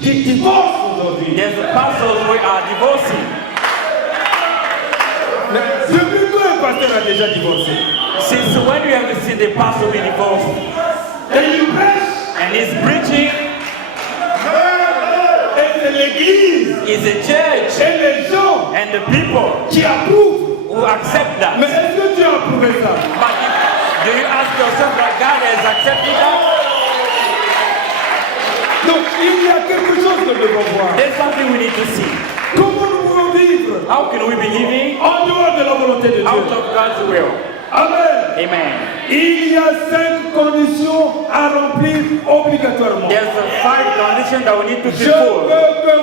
qui divorcent aujourd'hui. There's pastors who are divorcing. Depuis quand un pasteur a déjà divorcé? Since when you have seen the pastor be divorced? Et il prêche. And he's preaching, Et c'est l'église is a church, et les gens and the people qui approuvent. who accept that. Mais est-ce que Dieu a approuvé ça? But do you ask yourself that God has accepted that? Donc il y a quelque chose que nous devons voir. There's something we need to see. Comment nous pouvons vivre How can we be living en dehors de la volonté de out Dieu? of God's will? Amen. Amen. Il y a 5 conditions à remplir obligatoirement. There's a 5 conditions that we need to Je fulfill. veux que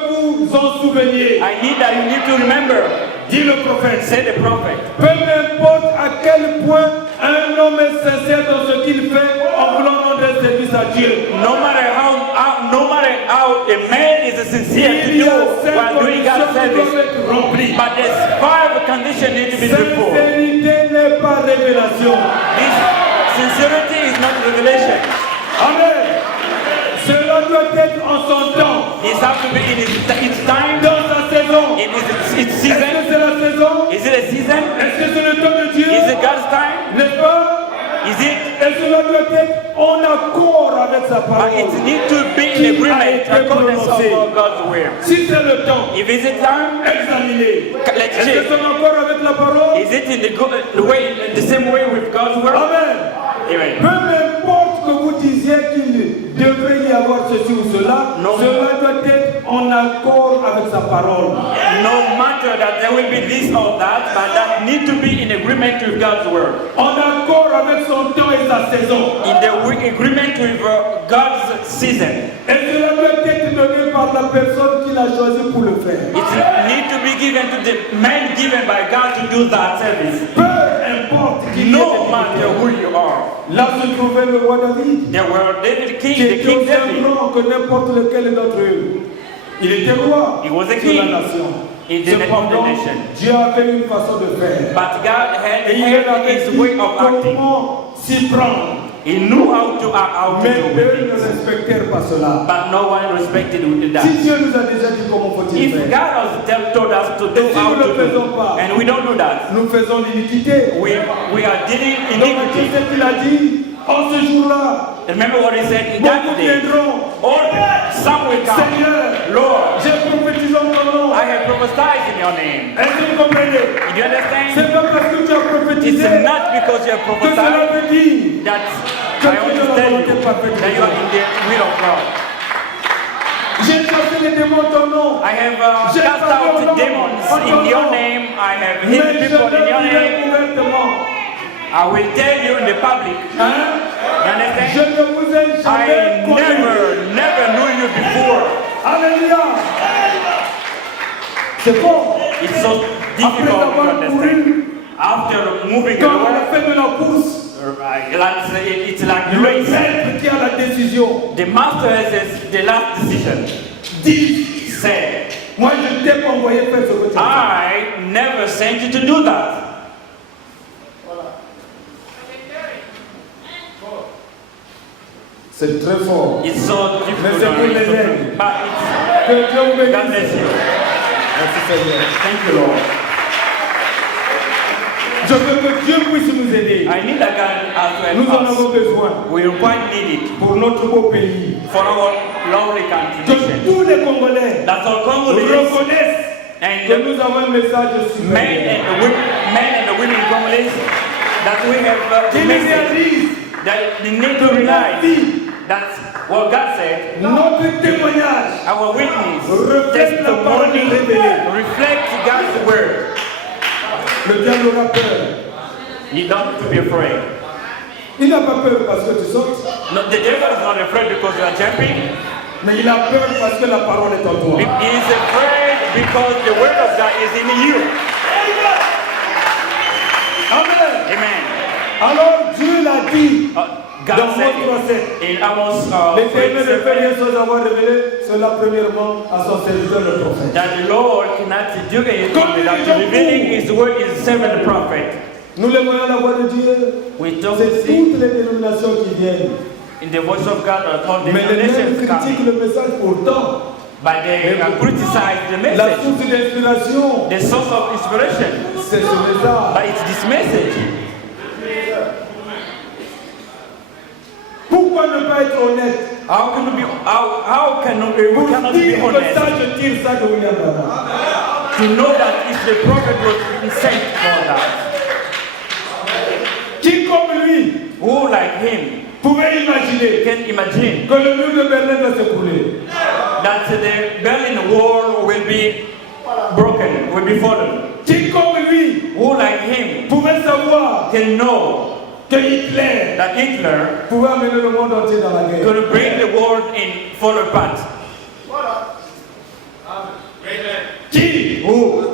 vous en souveniez. I need that you need to remember, Dit le prophète. said the prophet. Peu m'importe à quel point un homme est sincère dans ce qu'il fait en voulant rendre un service à Dieu. No matter how a man is sincere to Il y do a 5 while doing conditions God's qui service, doivent être remplies. but there's 5 conditions need to be fulfilled. Sincérité n'est pas révélation. This sincerity is not revelation. Amen. Cela doit être en son temps. It has to be in its time, Dans sa saison. in its Est-ce season. que c'est la saison? Is it a season? Est-ce que c'est le temps de Dieu? Is it God's time? N'est-ce pas? Is it? Et cela doit être en accord avec sa But parole. it needs to be in agreement according to God's will. Si c'est le temps, If it's a time, examinez. let's Est-ce que check. c'est en accord avec la parole? Is it in the same way with God's word? Amen. Amen. Peu importe que vous disiez qu'il devrait y avoir ceci ou cela, Non. cela doit être en accord avec sa parole. No matter that there will be this or that, but that need to be in agreement with God's word. En accord avec son temps et sa saison. In the agreement with God's season. Et cela doit être donné par la personne qui l'a choisi pour le faire. It need to be given to the man given by God to do that service. Peu importe qui No matter who you are. Là se trouvait le roi David, There were David qui King, the était King aussi David. grand que n'importe lequel d'entre eux. Il était roi He was a sur king la nation. in the Cependant, nation. Dieu avait une façon de faire. But God Et il avait had his dit way of acting. comment s'y prendre. He knew how to Mais do eux ne things. respectèrent pas cela. But no one respected Si that. Dieu nous a déjà dit comment faut-il If faire, God has told us to do Et si how nous ne to le faisons do, pas, and we don't do that, nous faisons l'iniquité. we are dealing Donc iniquity. ce qu'il a dit, en ce jour-là, Remember what he said in that beaucoup day. viendront. All some will come. Seigneur, Lord, j'ai prophétisé en ton nom. I have prophesied in your name. Est-ce que vous comprenez? Do you understand? C'est pas parce que tu as It's prophétisé not because you have que cela prophesied veut dire that I understand you, that you are in the will of God. j'ai chassé les démons en ton nom. I have cast out demons in your name. I have Mais hit je people in your te name. dirai ouvertement. I will tell you in the public. Hein? You understand? Je ne vous ai I jamais connu. never knew you before. Alléluia. C'est bon. It's so Après difficult to avoir understand. couru, After moving quand on along, a fait de la course, it's like the le race. maître qui a la décision The master has the last decision. dit, Said, moi je t'ai pas envoyé faire ce que tu as I never sent you to do that. C'est très fort. It's so difficult Mais c'est to pour les understand. aides. But it's, Que Dieu vous God bénisse. bless you. Merci Seigneur. Thank you, Lord. Je veux que Dieu puisse nous aider. I need that God has Nous to en help us. avons besoin We quite need it pour notre beau pays. for our lovely country. Que nation. tous les Congolais That's all Congolese reconnaissent and que the nous avons un message men supérieur. and the women Congolese that we have the Qu'ils message réalisent that they need to realize that what God said, notre témoignage our witness, reflète la parole testimony, révélée. reflects God's word. Le diable aura peur. You don't have to be afraid. Il n'a pas peur parce que tu sautes, No, the devil is not afraid because you are jumping. mais il a peur parce que la parole est en toi. He is afraid because the word of God is in you. Amen. Amen. Alors Dieu l'a dit God dans said Amos 3:7. in Amos L'Éternel ne fait 3:7 rien sans avoir révélé cela premièrement à son serviteur le prophète. that the Lord cannot do anything without revealing His word in his servant the prophet. Nous les voyons la voix de Dieu. We don't C'est see toutes les dénominations qui viennent. in the voice of God or told the Mais les mêmes nations critiquent coming, le message pourtant. but they criticize the La message, source d'inspiration, the source of inspiration. c'est ce message. But it's this message. Pourquoi ne pas être honnête? How can we be? How can we Pour cannot dire be que honest ça, je tire ça de William Branham. to know that if the prophet was sent for that? Qui comme lui Who like him pouvait imaginer can imagine que le mur de Berlin va s'écrouler? that the Berlin Wall will be broken, will be fallen? Qui comme lui Who like him pouvait savoir can know que Hitler that Hitler pouvait amener le monde entier dans la guerre? could bring the world in fall apart? Qui? Who?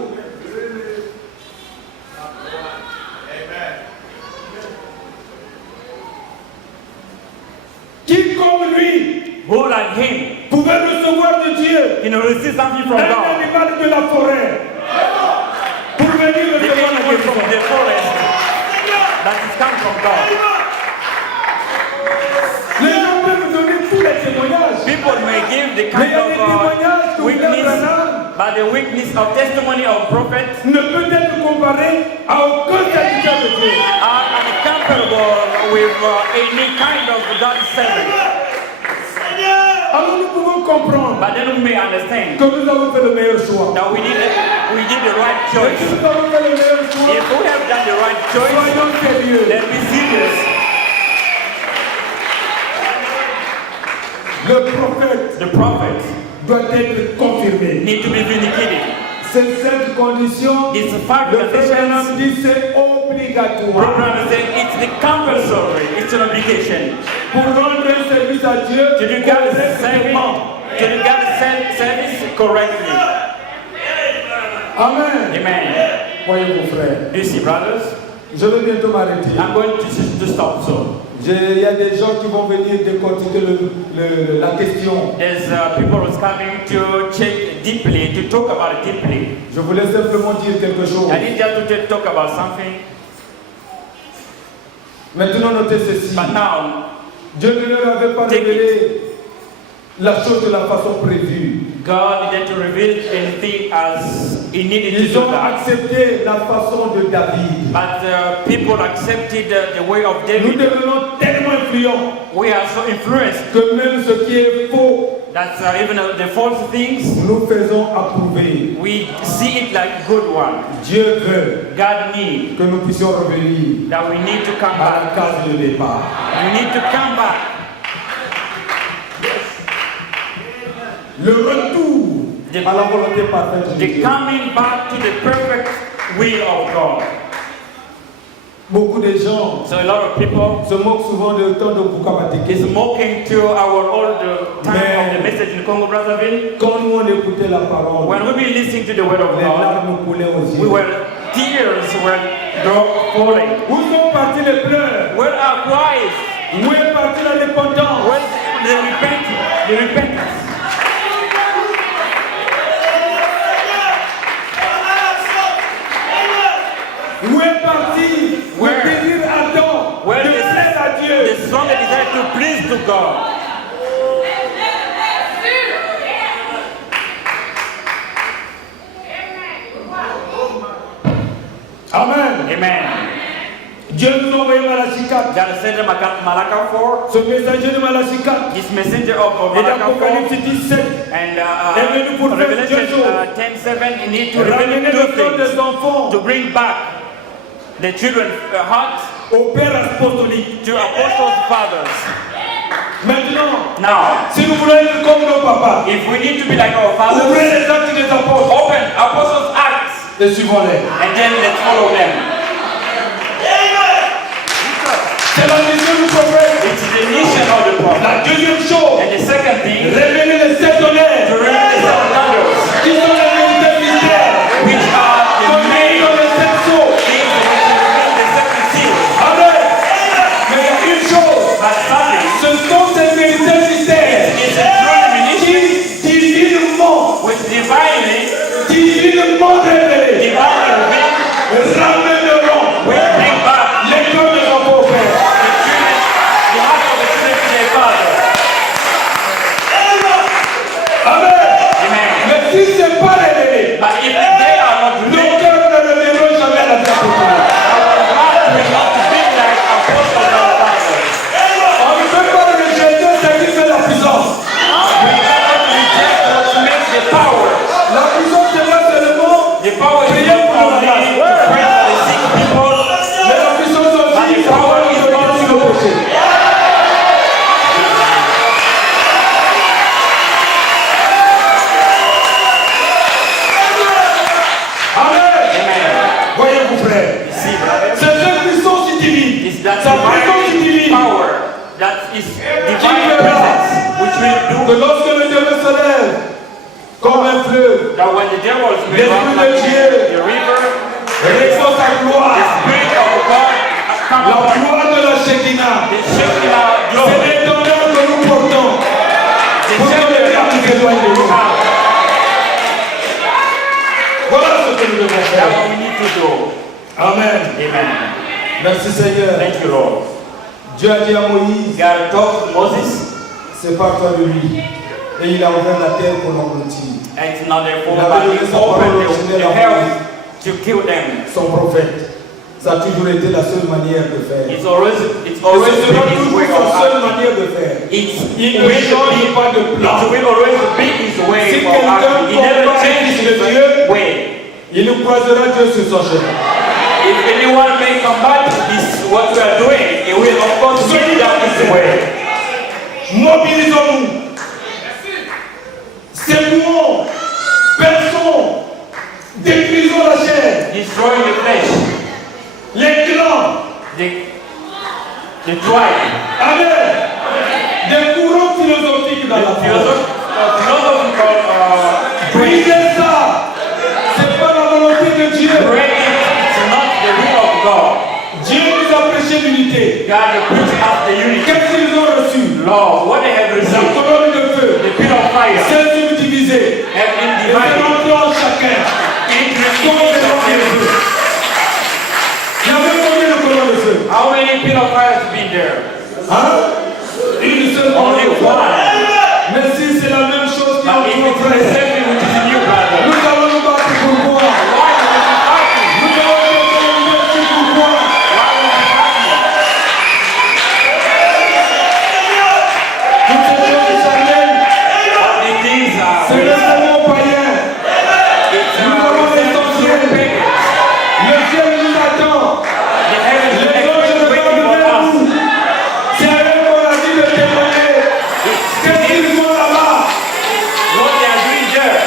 Qui comme lui Who like him pouvait recevoir de Dieu can receive something from un God? animal de la forêt pour venir The recevoir la animal from guérison? the forest that is come from God. Les gens peuvent donner tous les témoignages. People may give the Mais il kind y a des témoignages que of Frère witness, Branham but the witness of testimony of prophets ne peut être comparé à aucun serviteur de Dieu. are uncomparable with any kind of God's servant. Alors nous pouvons comprendre But then we may understand que nous avons fait le meilleur choix. that we did the right Et choice. si nous avons fait le meilleur choix, If we have done the right choice, soyons sérieux. let's be serious. Le prophète The prophet doit être confirmé. need to be vindicated. C'est cette condition, It's a fact le that Frère this Branham dit c'est obligatoire. program says it's the compulsory, it's an obligation. Pour rendre un service à Dieu To do God's correctement. service correctly. Amen. Amen. Voyez-vous, frère, You see, brothers, je vais bientôt m'arrêter. I'm going to stop soon. Il y a des gens qui vont venir décortiquer la question. As people is coming to check deeply, to talk about it deeply. Je voulais simplement dire quelque chose. I need just to talk about something. Maintenant, notez ceci. But now, Dieu ne leur avait pas Take it. révélé la chose de la façon prévue. God didn't reveal anything as He needed to Ils do ont that. accepté la façon de David. But people accepted the way of Nous David. devenons tellement influents We are so influenced que même ce qui est faux, that even the false things, nous faisons approuver. we see it like good one. Dieu veut God needs que nous puissions revenir that we need to come à la back. case de départ. We need to come back. Le retour à la volonté parfaite de The Dieu. coming back to the perfect will of God. Beaucoup de gens So a lot of people se moquent souvent de temps de is Bukamatike. mocking to our old time of the message in Congo Brazzaville. Quand nous on écoutait la parole, When we been listening to the word of les God, larmes coulaient aux we yeux. were tears were falling. Où sont partis les pleurs? Where are cries? Où est partie la dépendance? Where is the repentance? Où est parti Where? le désir ardent Where de is plaire à Dieu? the strong desire to please to God? Amen. Amen. Dieu nous a envoyé Malachie 4. God sent Malacca 4, Ce messager de Malachie 4 his messenger of et Malacca 4, d'Apocalypse 17 and est venu pour faire Revelation deux choses. 10:7, you need to ramener reveal le two cœur des things enfants to bring back the children's heart au Père apostolique. to apostles' fathers. Maintenant, Now, si nous voulons être comme nos papas, if we need to be like our ouvrez fathers, les actes des apôtres open apostles' acts et suivons-les. and then let's follow them. C'est la mission du prophète. It's the mission of the prophet. La deuxième chose, And the second thing, révéler les sept to honneurs reveal the seven wonders, qui sont les vérités mystères. which are the Comme main dans les sept sceaux. things that reveal the seven seals. Amen. Mais il y a une chose, But something ce sont ces vérités mystères is a true divination qui divinement révélées divinely revealed, ramèneront will bring back les cœurs des enfants au Père. the heart of the children to their father. Amen. Amen. Mais si ce n'est pas révélé, But if they are not nos revealed, cœurs ne reviendront jamais à la terre apostolique. our heart will not be like apostles of our fathers. On ne peut pas rejeter ce qui fait la puissance. We cannot reject what makes the power. La puissance c'est pas seulement, The power is prier not pour le only malade. to pray for the sick people, Mais la puissance aussi, c'est avoir une autorité sur le péché. Amen. Voyez-vous, frère. see, brother, C'est cette puissance divine. is that Sa puissance divine divine. power that is divine presence, which will Que do lorsque le diable se lève comme un fleuve, that when the devils may L'Esprit run de like Dieu the river, répond sa gloire. Spirit of God come La upon gloire de la Shekinah. the Shekinah C'est glory. l'étendard que nous portons. The Pour que le diable Shekinah s'éloigne de nous. come. Voilà ce que nous devons That's faire. what we need to do. Amen. Amen. Merci Seigneur. Thank you, Lord. Dieu a dit à Moïse, God told Moses, sépare-toi de lui. Et il a ouvert la terre pour l'engloutir. And it's not their fault, Il a but donné he sa parole opened au the hell to kill them. Son prophète. Ça a toujours été la seule manière de faire. It's always Et ce sera been his toujours way of sa seule acting. manière de faire. Il ne change pas de plan. It will always be his way Si of quelqu'un acting. He never combat changes avec his Dieu, way. Il nous croisera Dieu sur son chemin. If anyone may combat this, what we are doing, he will of course meet down his way. Mobilisons-nous. Séduisons. Perçons. Détruisons la chair. Destroying the flesh, Les clans. the tribe, Amen. Des courants philosophiques dans la foi. philosophical Brisez ça. C'est pas la volonté de Dieu. break it. It's not the will of God. Dieu nous a prêché l'unité. God preached us the unity. Qu'est-ce qu'ils ont reçu? Lord, what they have La received, colonne de feu. the pit of fire, C'est subdivisé. have been Et c'est divided rentré en chacun. into Comme each des of colonnes de them. feu. Il y avait combien de colonnes de feu? How many pit of fire has been there? Hein? Une seule colonne Only de feu. one. Mais si c'est la même chose qui But entre if nos it's the frères, same thing which is in you, brother, nous allons nous battre pour quoi? why would you be fighting? Nous allons nous battre pour quoi? Why would you be fighting? Toutes ces choses charnelles, All these things are c'est le serment païen. it's Nous avons represent l'essentiel. true pagans. Le ciel nous attend. The heavens Les are anges ne waiting for parlent us. nous. C'est à eux qu'on a dit de témoigner. Qu'est-ce qu'ils font là-bas? What they are doing there.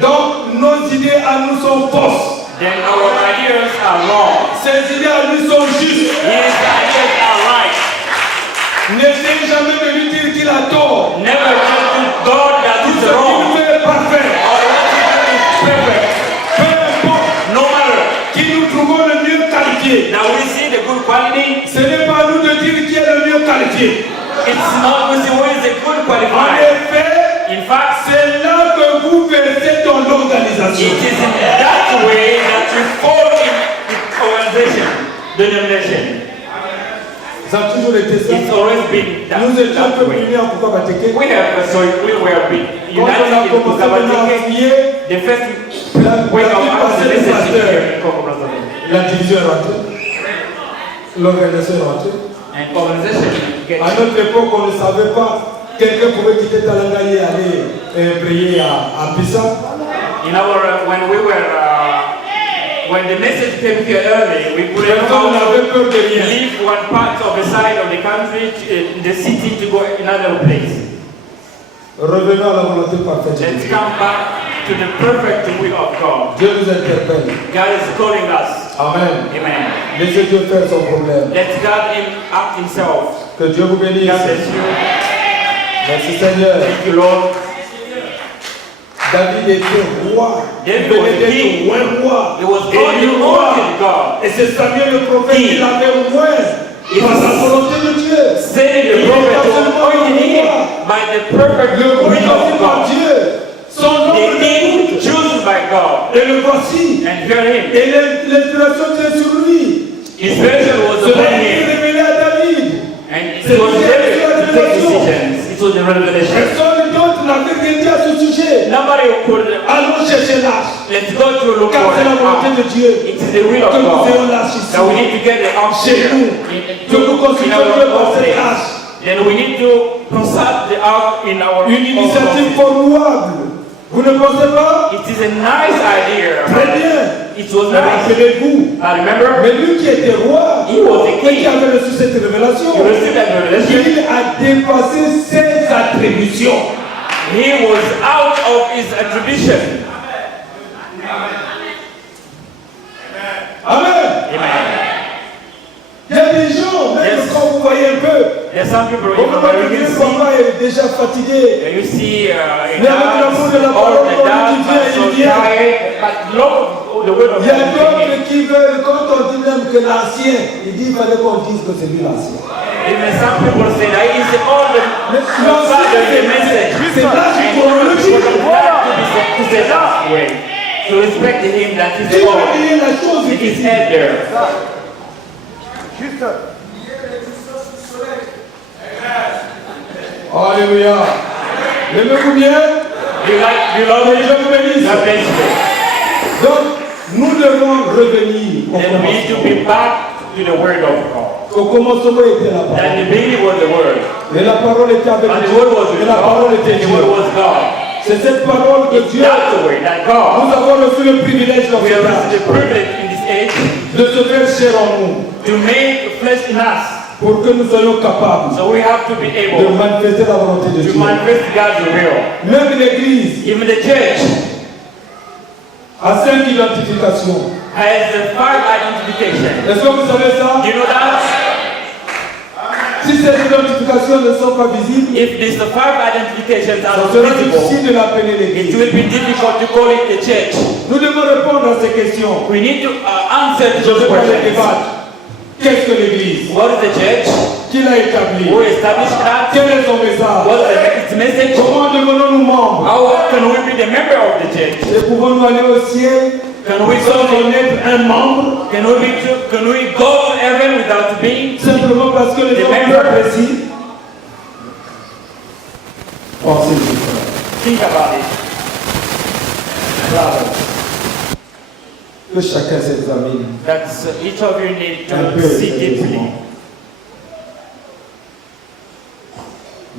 Donc nos idées à nous sont fausses. Then our ideas are wrong. Ces idées à nous sont justes. His ideas are right. N'essaie jamais de lui dire qu'il a tort. Never tell to God that Tout is ce qu'il wrong. fait est parfait. Or what he do is perfect. Peu importe No matter. qui nous trouvons le mieux qualifié. Now we see the good quality. Ce n'est pas à nous de dire qui est le mieux qualifié. It's not we see who is the good En qualified. effet, In fact, c'est là que vous versez dans l'organisation. it is in that way that we fall in organization, denomination. Ça a toujours été ça. It's always been Nous étions un that peu way. unis en Kukabateke. We were been Quand on a united in commencé maintenant à Kukabateke. prier, The first la way of our passé les message pasteurs. here in Congo Brazzaville. La division est rentrée. L'organisation est rentrée. And organization get À notre époque, on ne savait pas. Quelqu'un pouvait quitter Talangaye et aller prier à Pisa. in our when we were when the message came here early, we couldn't Personne n'avait peur de rien. leave one part of the side of the country, in the city, to go another place. Revenons à la volonté parfaite. de Let's Dieu. come back to the perfect will of God. Dieu nous interpelle. God is calling us. Amen. Amen. Laissez Dieu faire son problème. Let God act Himself. Que Dieu vous bénisse. God bless you. Merci Seigneur. Thank you, Lord. David était roi. David was a était king. roi. He was Et God, il est you roi. wanted God. Et c'est Samuel le prophète King. qui l'avait roi It par was la volonté de Dieu. Saying the Il est prophet was absolument appointed him roi. by the perfect Le roi will choisi of par God. Dieu. Son nom The est king chosen by God. Et le voici. And hear him. Et l'inspiration vient sur lui. His vision was Cela upon a été him. révélé à David. And it was David to take decisions. It was the revelation. Personne d'autre n'avait rien dit à ce sujet. Nobody could. Allons chercher l'âge. Let's go to look Car for c'est la volonté de it. Dieu. It is the will of Que nous ayons God l'âge ici. that we need to get the ark Chez here. nous. Que nous In consultions our Dieu par own cette place. âge. Then we need to consult the ark in our Une own initiative place. formidable. Vous ne pensez pas? It is a nice idea. Très bien. It was nice. Rappelez-vous. I remember Mais lui qui était roi, he was a et qui king. avait reçu cette révélation, He received that revelation. il a dépassé ses attributions. He was out of his attribution. Amen. Amen. Il y a des gens, même Yes. quand vous voyez un peu, There's some people au in moment the où you le can papa est déjà fatigué, you see Mais avec l'amour de la all parole, the on dance, dit viens, so il vient. tired, but love the word of il y a God. d'autres qui veulent, quand on dit même que l'ancien, il dit il fallait qu'on dise que c'est lui l'ancien. Even some people say that is all the message. C'est l'âge And chronologique. to say that way. To respect him that is Si the vous Lord. voyez la chose It is ici, elder. Alléluia. Aimez-vous bien? You love Que it? Dieu vous bénisse. God bless you. Donc, nous devons revenir au Then we need to commencement. be back to the word of God. Au commencement était la parole. That the beginning was the word. Et la parole était avec And the Dieu. word was Et with la parole God. était And the Dieu. word was God. C'est cette parole que It's Dieu. not the way that God. Nous avons reçu le privilège dans We cet have âge received the privilege in this age de se faire chair en nous to make flesh in us. pour que nous soyons capables So we have to be de able manifester la volonté de to Dieu. manifest God's will. Même l'Église Even the church a 5 identifications. has the 5 identifications. Est-ce que vous savez ça? You know that? Si ces identifications ne sont pas visibles, If these 5 identifications are ça not sera visible, difficile de l'appeler it l'Église. will be difficult to call it the church. Nous devons répondre à ces questions. We need to answer to Je those vais pas les questions. débattre. Qu'est-ce que l'Église? What is the church? Qui l'a établi? Who established that? Quel est son message? What is its message? Comment devenons-nous membres? How can we be the member of the church? Et pouvons-nous aller au ciel Can we sans go en être un membre? Can we go to heaven without being? Simplement parce que les The gens member. apprécient? Pensez-y, frère. Think about it. Bravo. Que chacun s'examine. That's each of you need Un peu to see sérieusement. deeply.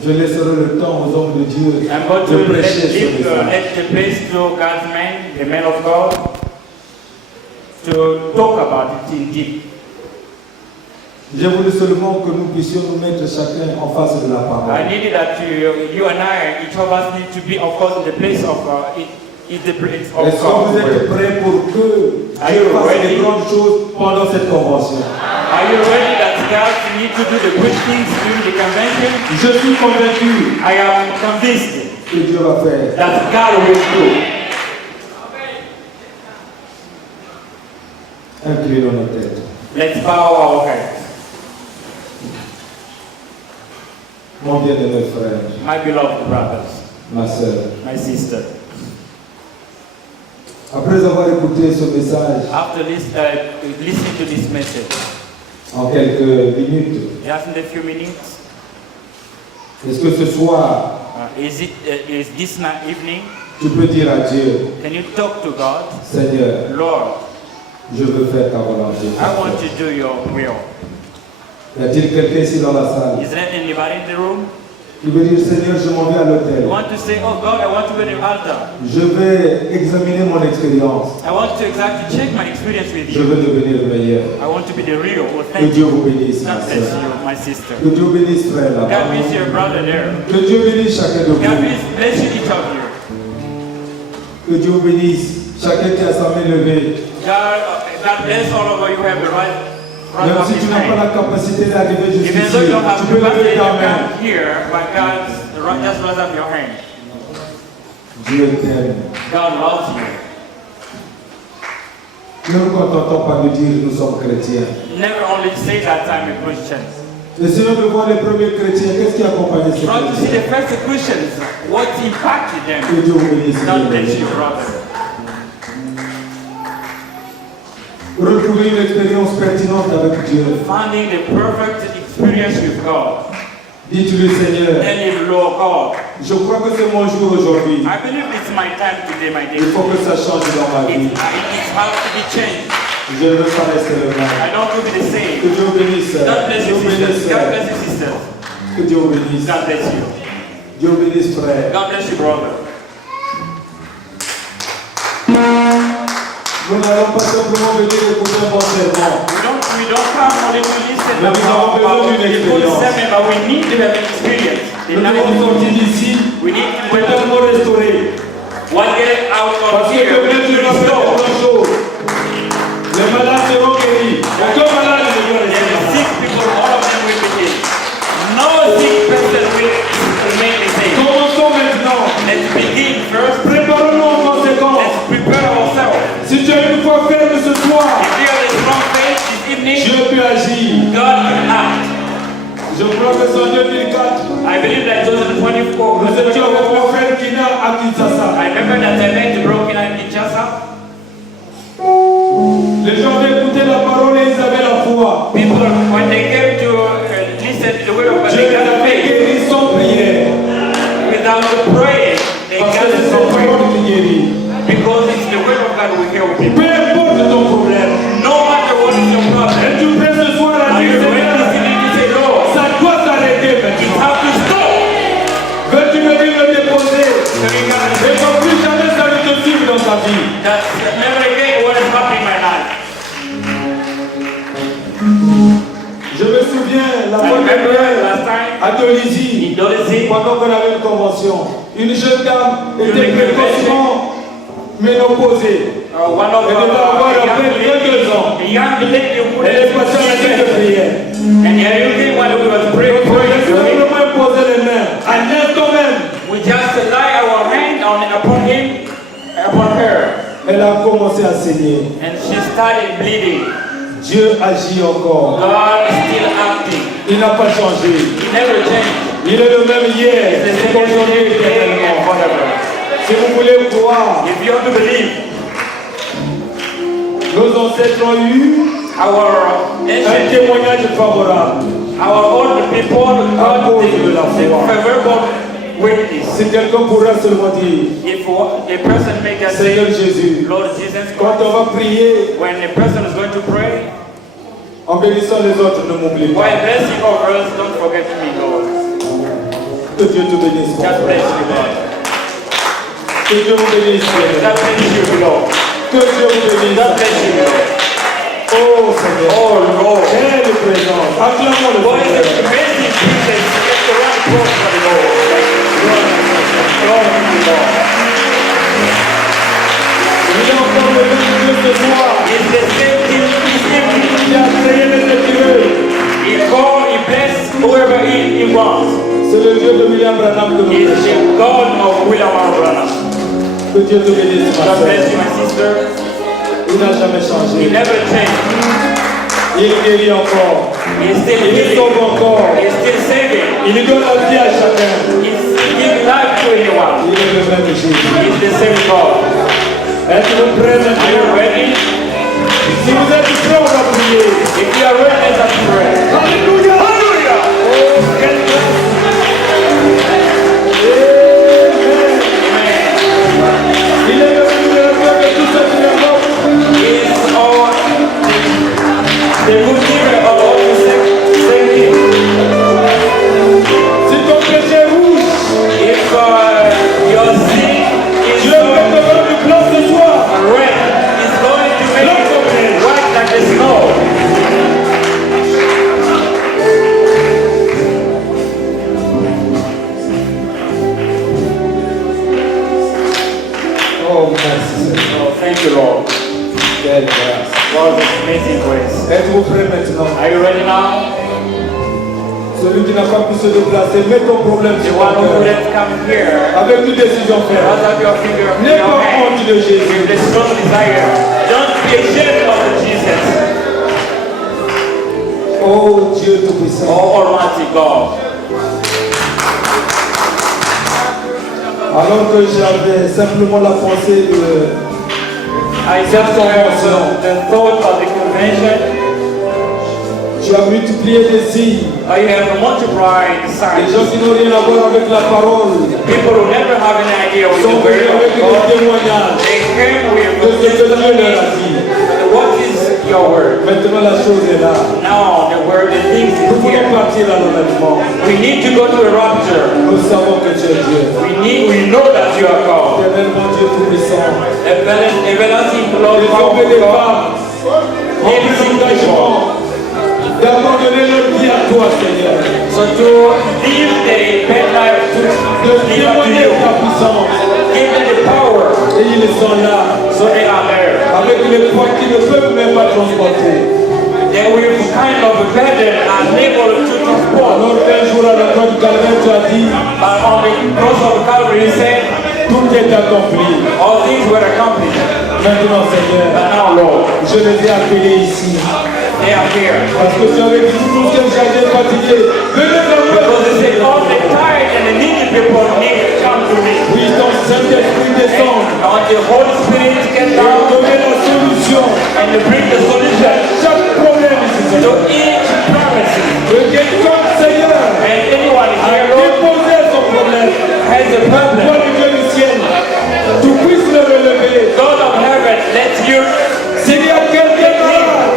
Je laisserai le temps aux hommes de Dieu I'm going de to prêcher ce message. let the place to God's man, the man of God, to talk about it in deep. J'ai voulu seulement que nous puissions nous mettre chacun en face de la I parole. needed that you and I, each of us need to be, of course, in the place of the place of Est-ce que vous êtes God. prêts pour que Are Dieu you fasse ready? de grandes choses pendant cette convention? Are you ready that God need to do the good things during the convention? Je suis convaincu I am convinced que Dieu va faire. that God will do. Inclinons nos têtes. Let's bow our heads. Mon bien-aimé frère, My beloved brothers, ma sœur, my sister, après avoir écouté ce message after listening to this message, en quelques minutes, just in a few minutes, est-ce que ce soir, is this evening, tu peux dire à Dieu, can you talk to God? Seigneur, Lord, je veux faire ta volonté. I want to do your will. Y a-t-il quelqu'un ici dans la salle Is there anybody in the room? qui veut dire, Seigneur, je m'en vais à You l'hôtel. want to say, oh God, I want to go to the altar. Je vais examiner mon expérience. I want to exactly check my experience with Je you. veux devenir meilleur. I want to be the real, Que authentic. Dieu vous bénisse, ma God bless sœur. you, my sister. Que Dieu bénisse, frère, God là-bas. bless your brother there. Que Dieu bénisse chacun de God vous. bless you, each of you. Que Dieu vous bénisse chacun qui a sa main levée. God bless all of you who have the right Même of si his tu n'as pas hand. la capacité d'arriver Even jusqu'ici, though you don't have tu peux lever capacity to ta main. come here, but God just raise up your hand. Dieu t'aime. God loves you. Ne nous contentons pas de dire nous sommes chrétiens. Never only say that I'm a Christian. Essayons de voir les premiers chrétiens. Qu'est-ce qui accompagnait ces Try to see the chrétiens? first Christians, what impacted Que them. Dieu vous bénisse. God bless you, brother. Retrouver une expérience pertinente avec Dieu. Finding the perfect experience with God. Dites-lui, Seigneur, And if Lord God, je crois que c'est mon jour aujourd'hui. I believe it's my time today, my day. Il faut que ça change dans ma It vie. has to be changed. Je ne veux pas rester le même. I don't want to be the Que same. Dieu vous bénisse. God bless Dieu you, vous bénisse. sisters. God bless you, sisters. Que Dieu vous bénisse. God bless you. Dieu vous bénisse, frère. God bless you, brother. Nous n'allons pas simplement venir écouter un bon sermon. We don't come only to listen Mais nous avons besoin about d'une the expérience. sermon, but we need to have an experience. Nous devons sortir d'ici We need to totalement restaurés. one get out Parce of que here demain Dieu to va faire restore. de grandes choses. Les malades seront guéris. Aucun malade ne doit And rester the là. sick people, all of them will be healed. No sick person will remain the same. Commençons maintenant. Let's begin first. Préparons-nous en conséquence. Let's prepare ourselves. Si tu as une foi ferme ce soir, If we have a strong faith this evening, Dieu peut agir. God can act. Je crois que c'est en 2004. I believe that 2024. Nous étions avec mon frère Kina à Kinshasa. I remember that I went to Broken in Kinshasa. Les gens avaient écouté la parole et ils avaient la foi. People, when they came to listen to the word of God, Dieu they les got avait faith. guéris sans prière. while you're praying, they Parce que got c'est to la pray. parole qui guérit. Because it's the word of God we hear with Peu people. importe ton problème. No matter what is your Et problem, tu peux ce soir la are dire, you ready to Seigneur, say, Lord, ça doit s'arrêter it maintenant. have to stop. Veux-tu venir le déposer? So you gotta Et que plus jamais ça ne te suive dans ta vie. That's never again what is happening in my life. Je me souviens, la I fois remember dernière, last time à Dolisie, in Dolisie, pendant qu'on avait une convention, une jeune dame était Une précocement ménopausée. one of Elle devait avoir à peine 22 ans. the young lady who Elle est passée à la tête de prière. and everything while we was praying, Je praying, simplement imposer les mains. À l'instant même, we just lay our hand upon him, upon her, elle a commencé à saigner. and she started bleeding. Dieu agit encore. God is still acting. Il n'a pas changé. He never changed. Il est le même hier, He's the same aujourd'hui et yesterday, today, and éternellement. forever. Si vous voulez croire, If you have to believe, nos ancêtres ont eu our un ancient, témoignage favorable. our old people got the favorable witness. Si quelqu'un pourrait seulement dire, If a person make that Seigneur say, Jésus, Lord Jesus quand Christ, on va prier, when a person is going to pray, en bénissant les autres, ne m'oublie pas. while blessing others, don't forget me, Lord. Que Dieu te bénisse. mon God frère. bless you, Lord. Que Dieu vous bénisse. frère. God bless you, Lord. Que Dieu vous bénisse. God bless you, Lord. Oh Seigneur. Oh, Lord. Quelle présence. Acclamons le What is Seigneur. the amazing presence? Get the right close for the Lord. Glory to the Lord. Il est encore le même Dieu ce soir. It's the same thing this evening. Qui a créé les écrivains. He call, he bless whoever he wants. C'est le Dieu de William Branham que nous He's prêchons. the God of William Branham. Que Dieu te bénisse, ma God bless soeur. you, my sister. Il n'a jamais He changé. never changed. Il guérit encore. He's still Il healing. sauve encore. He's still saving. Il donne la vie à chacun. He's giving life to anyone. Il est le même Jésus. He's the same God. Êtes-vous prêts Are you maintenant? ready? Si vous êtes prêts, on va prier. If you are ready, let us pray. Alléluia! Hallelujah! Oh, quelle grâce! Amen. Il est le libérateur de tous ceux qui l'aiment. He's our the good giver of all the same thing. Si ton péché est rouge, If your sin is Dieu va te rendre blanc ce soir. red, it's going to make it white like the snow. Oh, merci Seigneur. Oh, thank you, Lord. Quelle grâce. What an amazing grace. Êtes-vous prêts maintenant? Are you ready now? Celui qui n'a pas pu se déplacer, mets ton problème The sur one ton who cœur. couldn't come here, Avec une décision ferme. raise up your finger in N'aie your pas hand honte de Jésus. with the strong desire. Don't be ashamed of Jesus. Oh Dieu Tout-Puissant. Oh, Almighty God. Alors que j'avais simplement la pensée de I just heard the thought of the convention. tu as multiplié des signes. I have multiplied Les signs. gens qui n'ont rien à voir avec la parole People who never have an idea with sont the word venus avec of des God, témoignages they came with de ce que Dieu leur a testimony. dit. What is your word? Maintenant la chose est là. Now the word, the things Nous is pouvons here. partir à l'enlèvement. We need to go to a rapture. Nous savons que tu es Dieu. We know that you are God. Éternellement Dieu Tout-Puissant. Everlasting Lord, Les hommes et les God. femmes ont pris l'engagement d'abandonner leur vie à toi, Seigneur. So to live the pet life to De live to témoigner you. ta puissance. Give them the power. Et ils sont là, So they are there. avec les poids qui ne peuvent même pas transporter. They will kind of burden and able to transport. Alors qu'un jour à la croix du Calvaire, tu as dit, But on the cross of Calvary, he said, tout est accompli. all things were accomplished. Maintenant, Seigneur, But now, Lord, je les ai appelés ici. they are here. Parce que tu avais dit, tous ceux qui sont fatigués, venez vers moi. Because they said, all the tired and the needy people need to come to me. Oui, ton Saint-Esprit descend. And the Holy Spirit Et get down donner la solution and bring the à solution chaque problème ici, to Seigneur. each promise. Que quelqu'un, Seigneur, And anyone a here, Lord, déposé son problème. has is a Toi, problem. le Dieu du ciel, tu puisses le relever. God of heaven, let you, S'il y a quelqu'un malade,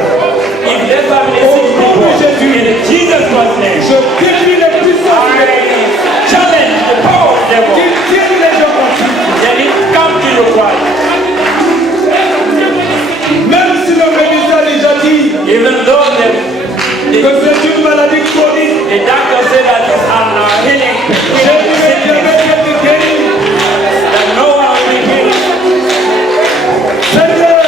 if there's family sick people, in Jesus' name, je détruis les puissances I challenge the power of the qui devil. tiennent les gens captifs. Let it come to your Christ. Même si le médecin a déjà dit Even though que c'est une maladie chronique, the doctor said that it's an healing Jésus ne sickness, jamais été guéri. that no one will be healed. Seigneur,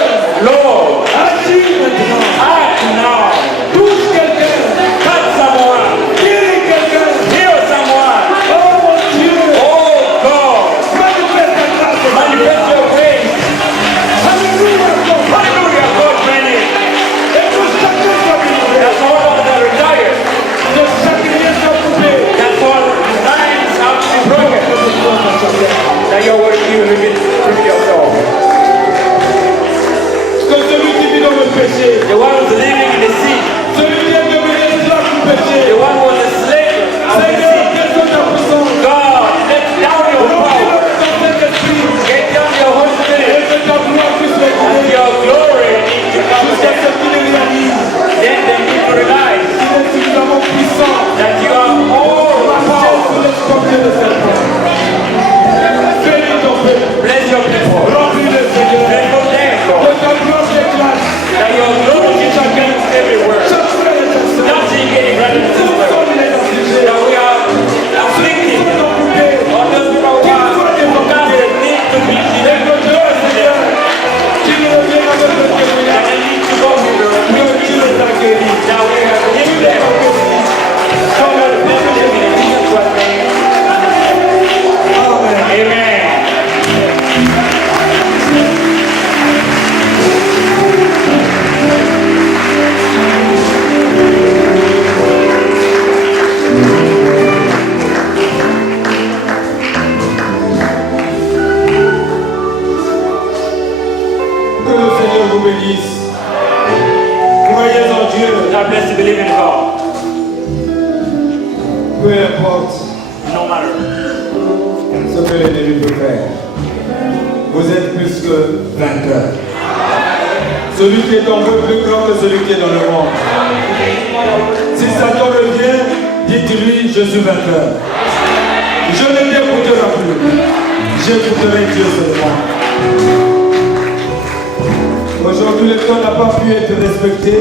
Lord, agis maintenant. act now. Touche quelqu'un. Touch someone. Guéris quelqu'un. Heal someone. Oh mon Dieu. Oh God, Manifeste ta grâce. manifest your grace. Alléluia. Hallelujah, God, many. Et pour chacun soit libéré. That's all of the retired. De chaque lien soit coupé. That's all lines have to be broken. That your word you reveal yourself. Que celui qui vit dans le péché, The one who's living in the sea. celui qui est devenu esclave du péché, The one who was a slave of the Seigneur, sea. descends ta puissance. God, let down your Remplis-le power. de ton Saint-Esprit. Get down your Holy Et Spirit. que ta gloire puisse And retomber your glory needs to come jusqu'à down. ce qu'il réalise Then they need to realize qu'il est suffisamment puissant that you are all pour marcher powerful. sur les scorpions de serpent. Bénis ton peuple. Bless your people. Remplis-le, Seigneur. Bless your name, Que Lord. ta gloire s'éclate. That your glory is against everywhere. Chaque frère et chaque sœur, Nothing getting ready to tous this sont les affligés. That we are afflicted. Tous sont coupés. All those people who are God, they need to be delivered to us today. Qui nous revient avec le And témoignage. they need to go to the Que tu les as guéris. That we have healed them. So that they will live in Jesus' name. Amen. Amen. Que le Seigneur vous bénisse. Croyez en Dieu. God bless you, believe in God. Peu importe No matter. ce que l'ennemi peut faire. Vous êtes plus que vainqueurs. Celui qui est en vous est plus grand que celui qui est dans le monde. Si Satan revient, dites-lui, je suis vainqueur. Je ne t'écouterai plus. J'écouterai Dieu seulement. Aujourd'hui, le temps n'a pas pu être respecté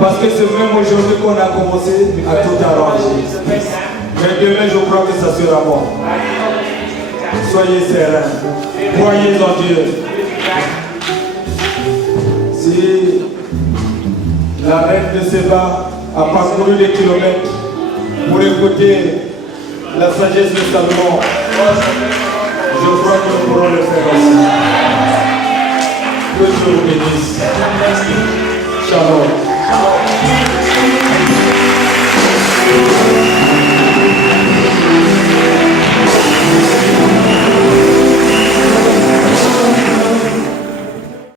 parce que c'est même aujourd'hui qu'on a commencé à tout arranger. Mais demain, je crois que ça sera bon. Soyez sereins. Croyez en Dieu. Si la reine de Séba a parcouru des kilomètres pour écouter la sagesse de Salomon, je crois que nous pourrons le faire aussi. Que Dieu vous bénisse. Shalom.